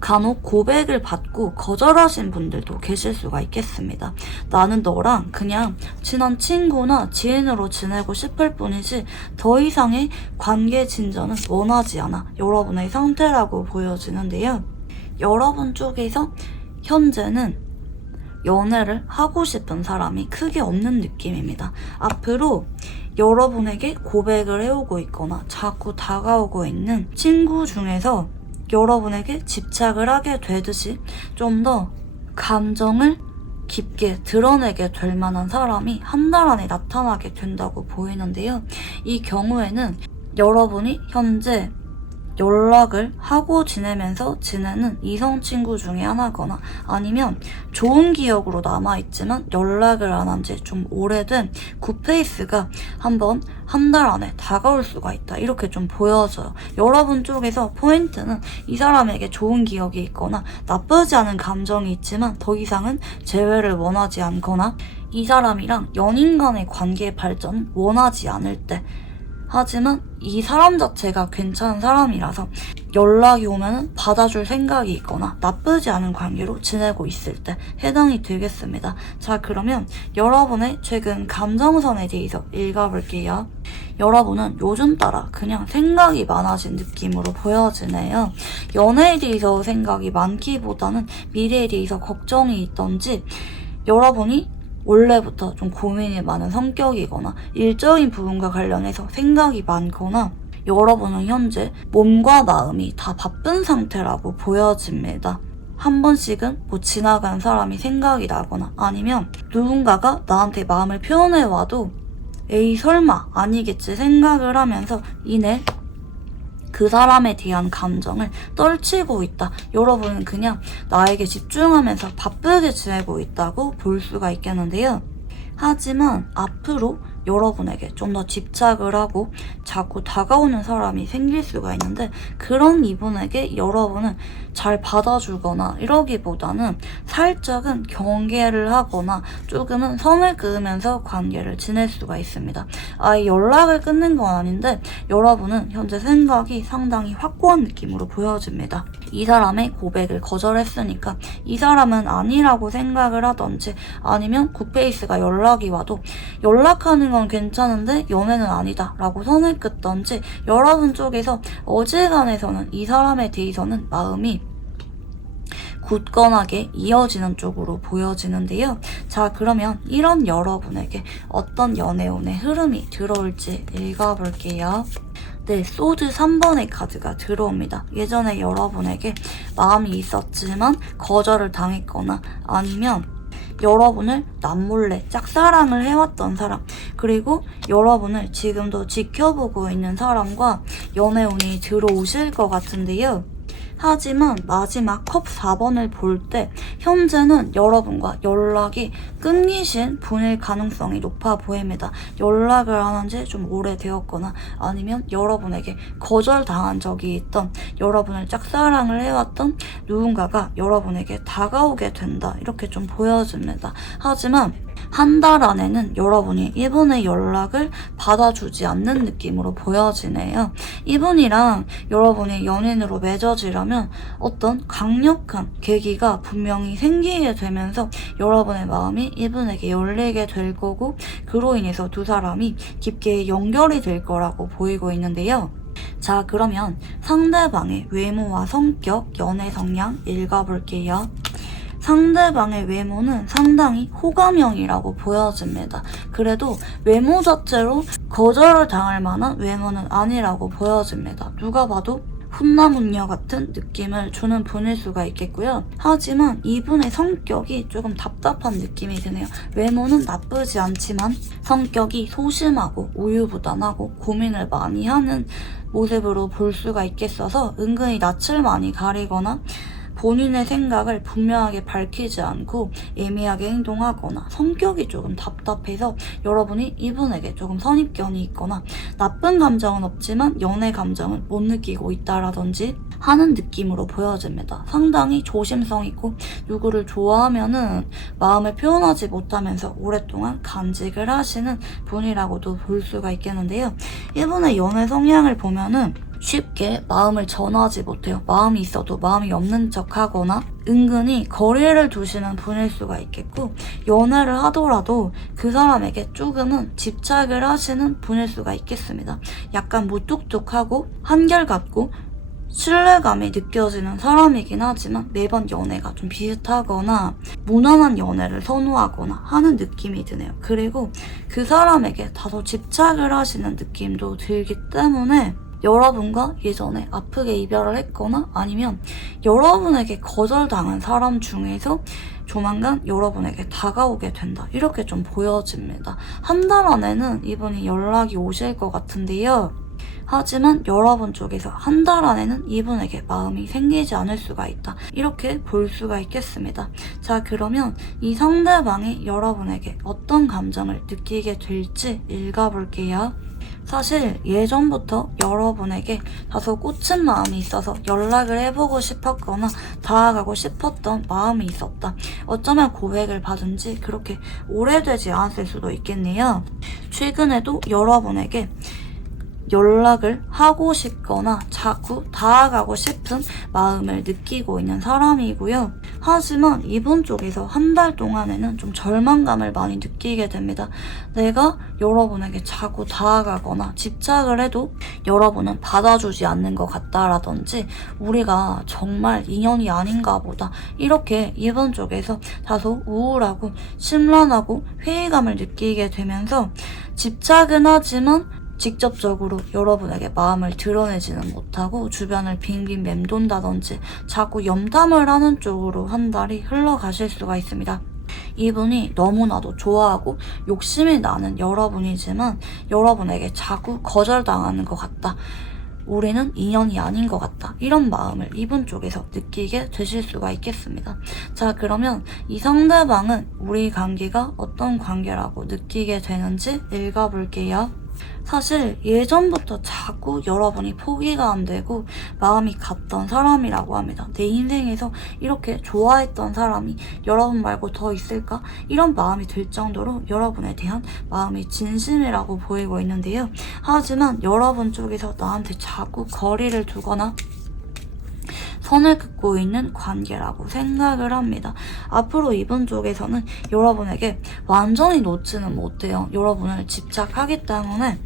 간혹 고백을 받고 거절하신 분들도 계실 수가 있겠습니다. 나는 너랑 그냥 친한 친구나 지인으로 지내고 싶을 뿐이지 더 이상의 관계 진전은 원하지 않아. 여러분의 상태라고 보여지는데요. 여러분 쪽에서 현재는 연애를 하고 싶은 사람이 크게 없는 느낌입니다. 앞으로 여러분에게 고백을 해오고 있거나 자꾸 다가오고 있는 친구 중에서 여러분에게 집착을 하게 되듯이 좀 더 감정을 깊게 드러내게 될 만한 사람이 한 달 안에 나타나게 된다고 보이는데요. 이 경우에는 여러분이 현재 연락을 하고 지내면서 지내는 이성 친구 중에 하나거나 아니면 좋은 기억으로 남아있지만 연락을 안 한 지 좀 오래된 굿페이스가 한번 한 달 안에 다가올 수가 있다. 이렇게 좀 보여져요. 여러분 쪽에서 포인트는 이 사람에게 좋은 기억이 있거나 나쁘지 않은 감정이 있지만 더 이상은 재회를 원하지 않거나 이 사람이랑 연인 간의 관계 발전을 원하지 않을 때 하지만 이 사람 자체가 괜찮은 사람이라서 연락이 오면 받아줄 생각이 있거나 나쁘지 않은 관계로 지내고 있을 때 해당이 되겠습니다. 자, 그러면 여러분의 최근 감정선에 대해서 읽어볼게요. 여러분은 요즘 따라 그냥 생각이 많아진 느낌으로 보여지네요. 연애에 대해서 생각이 많기보다는 미래에 대해서 걱정이 있던지 여러분이 원래부터 좀 고민이 많은 성격이거나 일적인 부분과 관련해서 생각이 많거나 여러분은 현재 몸과 마음이 다 바쁜 상태라고 보여집니다. 한 번씩은 지나간 사람이 생각이 나거나 아니면 누군가가 나한테 마음을 표현해와도 에이 설마 아니겠지 생각을 하면서 이내 그 사람에 대한 감정을 떨치고 있다. 여러분은 그냥 나에게 집중하면서 바쁘게 지내고 있다고 볼 수가 있겠는데요. 하지만 앞으로 여러분에게 좀 더 집착을 하고 자꾸 다가오는 사람이 생길 수가 있는데, 그런 이분에게 여러분은 잘 받아주거나 이러기보다는 살짝은 경계를 하거나 조금은 선을 그으면서 관계를 지낼 수가 있습니다. 아예 연락을 끊는 건 아닌데 여러분은 현재 생각이 상당히 확고한 느낌으로 보여집니다. 이 사람의 고백을 거절했으니까 이 사람은 아니라고 생각을 하던지, 아니면 굿페이스가 연락이 와도 연락하는 건 괜찮은데 연애는 아니다 라고 선을 긋던지, 여러분 쪽에서 어지간해서는 이 사람에 대해서는 마음이 굳건하게 이어지는 쪽으로 보여지는데요. 자, 그러면 이런 여러분에게 어떤 연애운의 흐름이 들어올지 읽어볼게요. 네, 소드 3번의 카드가 들어옵니다. 예전에 여러분에게 마음이 있었지만 거절을 당했거나, 아니면 여러분을 남몰래 짝사랑을 해왔던 사람, 그리고 여러분을 지금도 지켜보고 있는 사람과 연애운이 들어오실 것 같은데요. 하지만 마지막 컵 4번을 볼 때 현재는 여러분과 연락이 끊기신 분일 가능성이 높아 보입니다. 연락을 안 한 지 좀 오래되었거나, 아니면 여러분에게 거절당한 적이 있던, 여러분을 짝사랑을 해왔던 누군가가 여러분에게 다가오게 된다, 이렇게 좀 보여집니다. 하지만 한 달 안에는 여러분이 이분의 연락을 받아주지 않는 느낌으로 보여지네요. 이분이랑 여러분이 연인으로 맺어지려면 어떤 강력한 계기가 분명히 생기게 되면서 여러분의 마음이 이분에게 열리게 될 거고, 그로 인해서 두 사람이 깊게 연결이 될 거라고 보이고 있는데요. 자, 그러면 상대방의 외모와 성격, 연애 성향 읽어볼게요. 상대방의 외모는 상당히 호감형이라고 보여집니다. 그래도 외모 자체로 거절을 당할 만한 외모는 아니라고 보여집니다. 누가 봐도 훈남훈녀 같은 느낌을 주는 분일 수가 있겠고요. 하지만 이분의 성격이 조금 답답한 느낌이 드네요. 외모는 나쁘지 않지만 성격이 소심하고 우유부단하고 고민을 많이 하는 모습으로 볼 수가 있겠어서 은근히 낯을 많이 가리거나 본인의 생각을 분명하게 밝히지 않고 애매하게 행동하거나, 성격이 조금 답답해서 여러분이 이분에게 조금 선입견이 있거나 나쁜 감정은 없지만 연애 감정을 못 느끼고 있다라든지 하는 느낌으로 보여집니다. 상당히 조심성 있고 누구를 좋아하면은 마음을 표현하지 못하면서 오랫동안 간직을 하시는 분이라고도 볼 수가 있겠는데요. 이분의 연애 성향을 보면은 쉽게 마음을 전하지 못해요. 마음이 있어도 마음이 없는 척 하거나 은근히 거리를 두시는 분일 수가 있겠고, 연애를 하더라도 그 사람에게 조금은 집착을 하시는 분일 수가 있겠습니다. 약간 무뚝뚝하고 한결같고 신뢰감이 느껴지는 사람이긴 하지만 매번 연애가 좀 비슷하거나 무난한 연애를 선호하거나 하는 느낌이 드네요. 그리고 그 사람에게 다소 집착을 하시는 느낌도 들기 때문에 여러분과 예전에 아프게 이별을 했거나, 아니면 여러분에게 거절당한 사람 중에서 조만간 여러분에게 다가오게 된다, 이렇게 좀 보여집니다. 한 달 안에는 이분이 연락이 오실 것 같은데요. 하지만 여러분 쪽에서 한 달 안에는 이분에게 마음이 생기지 않을 수가 있다, 이렇게 볼 수가 있겠습니다. 자, 그러면 이 상대방이 여러분에게 어떤 감정을 느끼게 될지 읽어볼게요. 사실 예전부터 여러분에게 다소 꽂힌 마음이 있어서 연락을 해보고 싶었거나 다가가고 싶었던 마음이 있었다. 어쩌면 고백을 받은 지 그렇게 오래되지 않았을 수도 있겠네요. 최근에도 여러분에게 연락을 하고 싶거나 자꾸 다가가고 싶은 마음을 느끼고 있는 사람이고요. 하지만 이분 쪽에서 한 달 동안에는 좀 절망감을 많이 느끼게 됩니다. 내가 여러분에게 자꾸 다가가거나 집착을 해도 여러분은 받아주지 않는 것 같다라든지, 우리가 정말 인연이 아닌가 보다, 이렇게 이분 쪽에서 다소 우울하고 심란하고 회의감을 느끼게 되면서 집착은 하지만 직접적으로 여러분에게 마음을 드러내지는 못하고 주변을 빙빙 맴돈다든지 자꾸 염탐을 하는 쪽으로 한 달이 흘러가실 수가 있습니다. 이분이 너무나도 좋아하고 욕심이 나는 여러분이지만 여러분에게 자꾸 거절당하는 것 같다. 우리는 인연이 아닌 것 같다. 이런 마음을 이분 쪽에서 느끼게 되실 수가 있겠습니다. 자, 그러면 이 상대방은 우리 관계가 어떤 관계라고 느끼게 되는지 읽어볼게요. 사실 예전부터 자꾸 여러분이 포기가 안 되고 마음이 갔던 사람이라고 합니다. 내 인생에서 이렇게 좋아했던 사람이 여러분 말고 더 있을까? 이런 마음이 들 정도로 여러분에 대한 마음이 진심이라고 보이고 있는데요. 하지만 여러분 쪽에서 나한테 자꾸 거리를 두거나 선을 긋고 있는 관계라고 생각을 합니다. 앞으로 이분 쪽에서는 여러분에게 완전히 놓지는 못해요. 여러분을 집착하기 때문에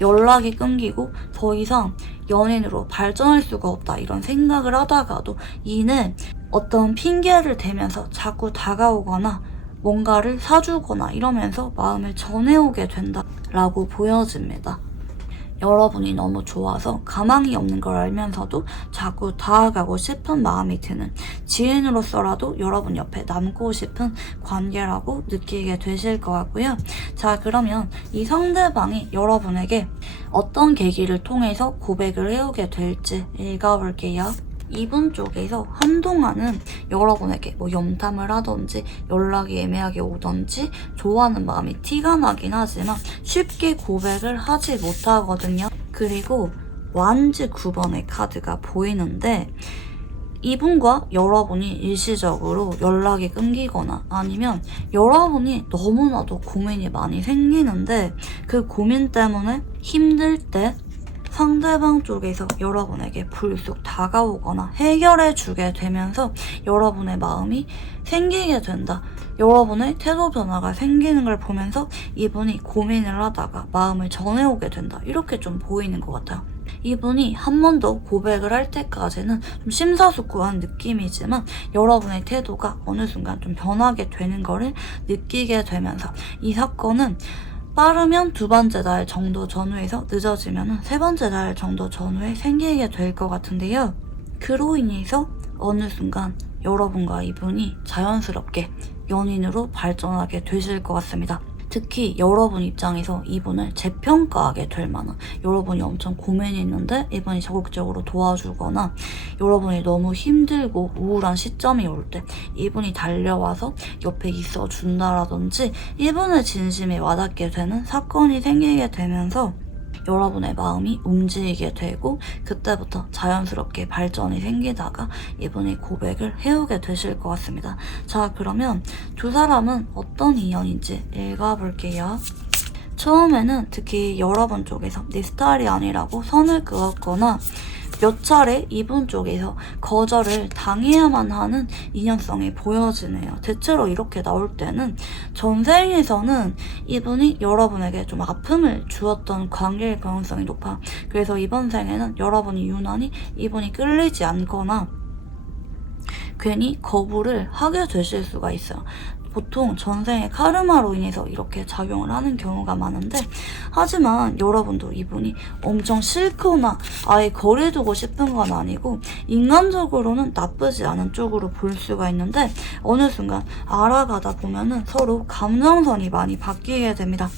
연락이 끊기고 더 이상 연인으로 발전할 수가 없다 이런 생각을 하다가도 이는 어떤 핑계를 대면서 자꾸 다가오거나 뭔가를 사주거나 이러면서 마음을 전해오게 된다라고 보여집니다. 여러분이 너무 좋아서 가망이 없는 걸 알면서도 자꾸 다가가고 싶은 마음이 드는 지인으로서라도 여러분 옆에 남고 싶은 관계라고 느끼게 되실 것 같고요. 자, 그러면 이 상대방이 여러분에게 어떤 계기를 통해서 고백을 해오게 될지 읽어볼게요. 이분 쪽에서 한동안은 여러분에게 뭐 염탐을 하던지 연락이 애매하게 오던지 좋아하는 마음이 티가 나긴 하지만 쉽게 고백을 하지 못하거든요. 그리고 완즈 9번의 카드가 보이는데 이분과 여러분이 일시적으로 연락이 끊기거나 아니면 여러분이 너무나도 고민이 많이 생기는데 그 고민 때문에 힘들 때 상대방 쪽에서 여러분에게 불쑥 다가오거나 해결해주게 되면서 여러분의 마음이 생기게 된다. 여러분의 태도 변화가 생기는 걸 보면서 이분이 고민을 하다가 마음을 전해오게 된다. 이렇게 좀 보이는 것 같아요. 이분이 한 번 더 고백을 할 때까지는 좀 심사숙고한 느낌이지만 여러분의 태도가 어느 순간 좀 변하게 되는 거를 느끼게 되면서 이 사건은 빠르면 2번째 날 정도 전후에서 늦어지면 3번째 날 정도 전후에 생기게 될 것 같은데요. 그로 인해서 어느 순간 여러분과 이분이 자연스럽게 연인으로 발전하게 되실 것 같습니다. 특히 여러분 입장에서 이분을 재평가하게 될 만한 여러분이 엄청 고민이 있는데 이분이 적극적으로 도와주거나 여러분이 너무 힘들고 우울한 시점이 올 때 이분이 달려와서 옆에 있어준다라든지 이분의 진심에 와닿게 되는 사건이 생기게 되면서 여러분의 마음이 움직이게 되고 그때부터 자연스럽게 발전이 생기다가 이분이 고백을 해오게 되실 것 같습니다. 자, 그러면 두 사람은 어떤 인연인지 읽어볼게요. 처음에는 특히 여러분 쪽에서 네 스타일이 아니라고 선을 그었거나 몇 차례 이분 쪽에서 거절을 당해야만 하는 인연성이 보여지네요. 대체로 이렇게 나올 때는 전생에서는 이분이 여러분에게 좀 아픔을 주었던 관계일 가능성이 높아. 그래서 이번 생에는 여러분이 유난히 이분이 끌리지 않거나 괜히 거부를 하게 되실 수가 있어요. 보통 전생의 카르마로 인해서 이렇게 작용을 하는 경우가 많은데 하지만 여러분도 이분이 엄청 싫거나 아예 거리두고 싶은 건 아니고 인간적으로는 나쁘지 않은 쪽으로 볼 수가 있는데 어느 순간 알아가다 보면은 서로 감정선이 많이 바뀌게 됩니다.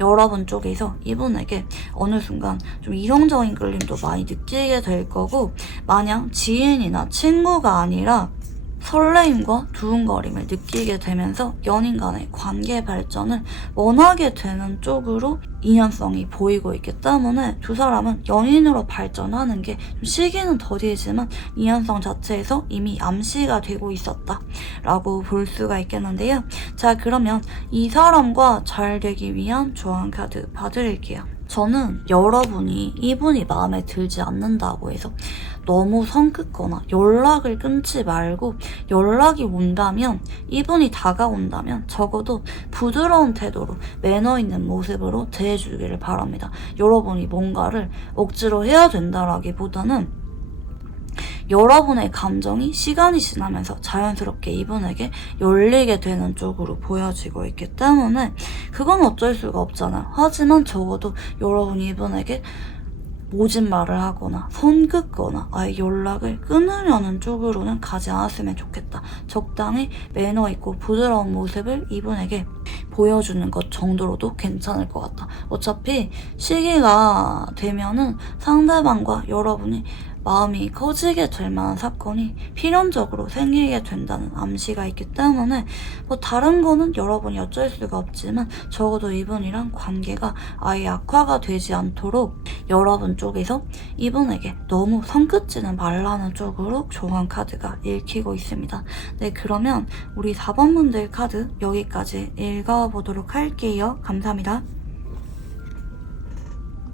여러분 쪽에서 이분에게 어느 순간 좀 이성적인 끌림도 많이 느끼게 될 거고 마냥 지인이나 친구가 아니라 설레임과 두근거림을 느끼게 되면서 연인 간의 관계 발전을 원하게 되는 쪽으로 인연성이 보이고 있기 때문에 두 사람은 연인으로 발전하는 게 좀 시기는 더디지만 인연성 자체에서 이미 암시가 되고 있었다라고 볼 수가 있겠는데요. 자, 그러면 이 사람과 잘 되기 위한 조언 카드 봐드릴게요. 저는 여러분이 이분이 마음에 들지 않는다고 해서 너무 선 긋거나 연락을 끊지 말고 연락이 온다면 이분이 다가온다면 적어도 부드러운 태도로 매너 있는 모습으로 대해주기를 바랍니다. 여러분이 뭔가를 억지로 해야 된다라기보다는 여러분의 감정이 시간이 지나면서 자연스럽게 이분에게 열리게 되는 쪽으로 보여지고 있기 때문에 그건 어쩔 수가 없잖아요. 하지만 적어도 여러분이 이분에게 모진 말을 하거나 선 긋거나 아예 연락을 끊으려는 쪽으로는 가지 않았으면 좋겠다. 적당히 매너 있고 부드러운 모습을 이분에게 보여주는 것 정도로도 괜찮을 것 같아. 어차피 시기가 되면은 상대방과 여러분이 마음이 커지게 될 만한 사건이 필연적으로 생기게 된다는 암시가 있기 때문에 뭐 다른 거는 여러분이 어쩔 수가 없지만 적어도 이분이랑 관계가 아예 악화가 되지 않도록 여러분 쪽에서 이분에게 너무 성급지는 말라는 쪽으로 조언 카드가 읽히고 있습니다. 네, 그러면 우리 4번 분들 카드 여기까지 읽어보도록 할게요. 감사합니다.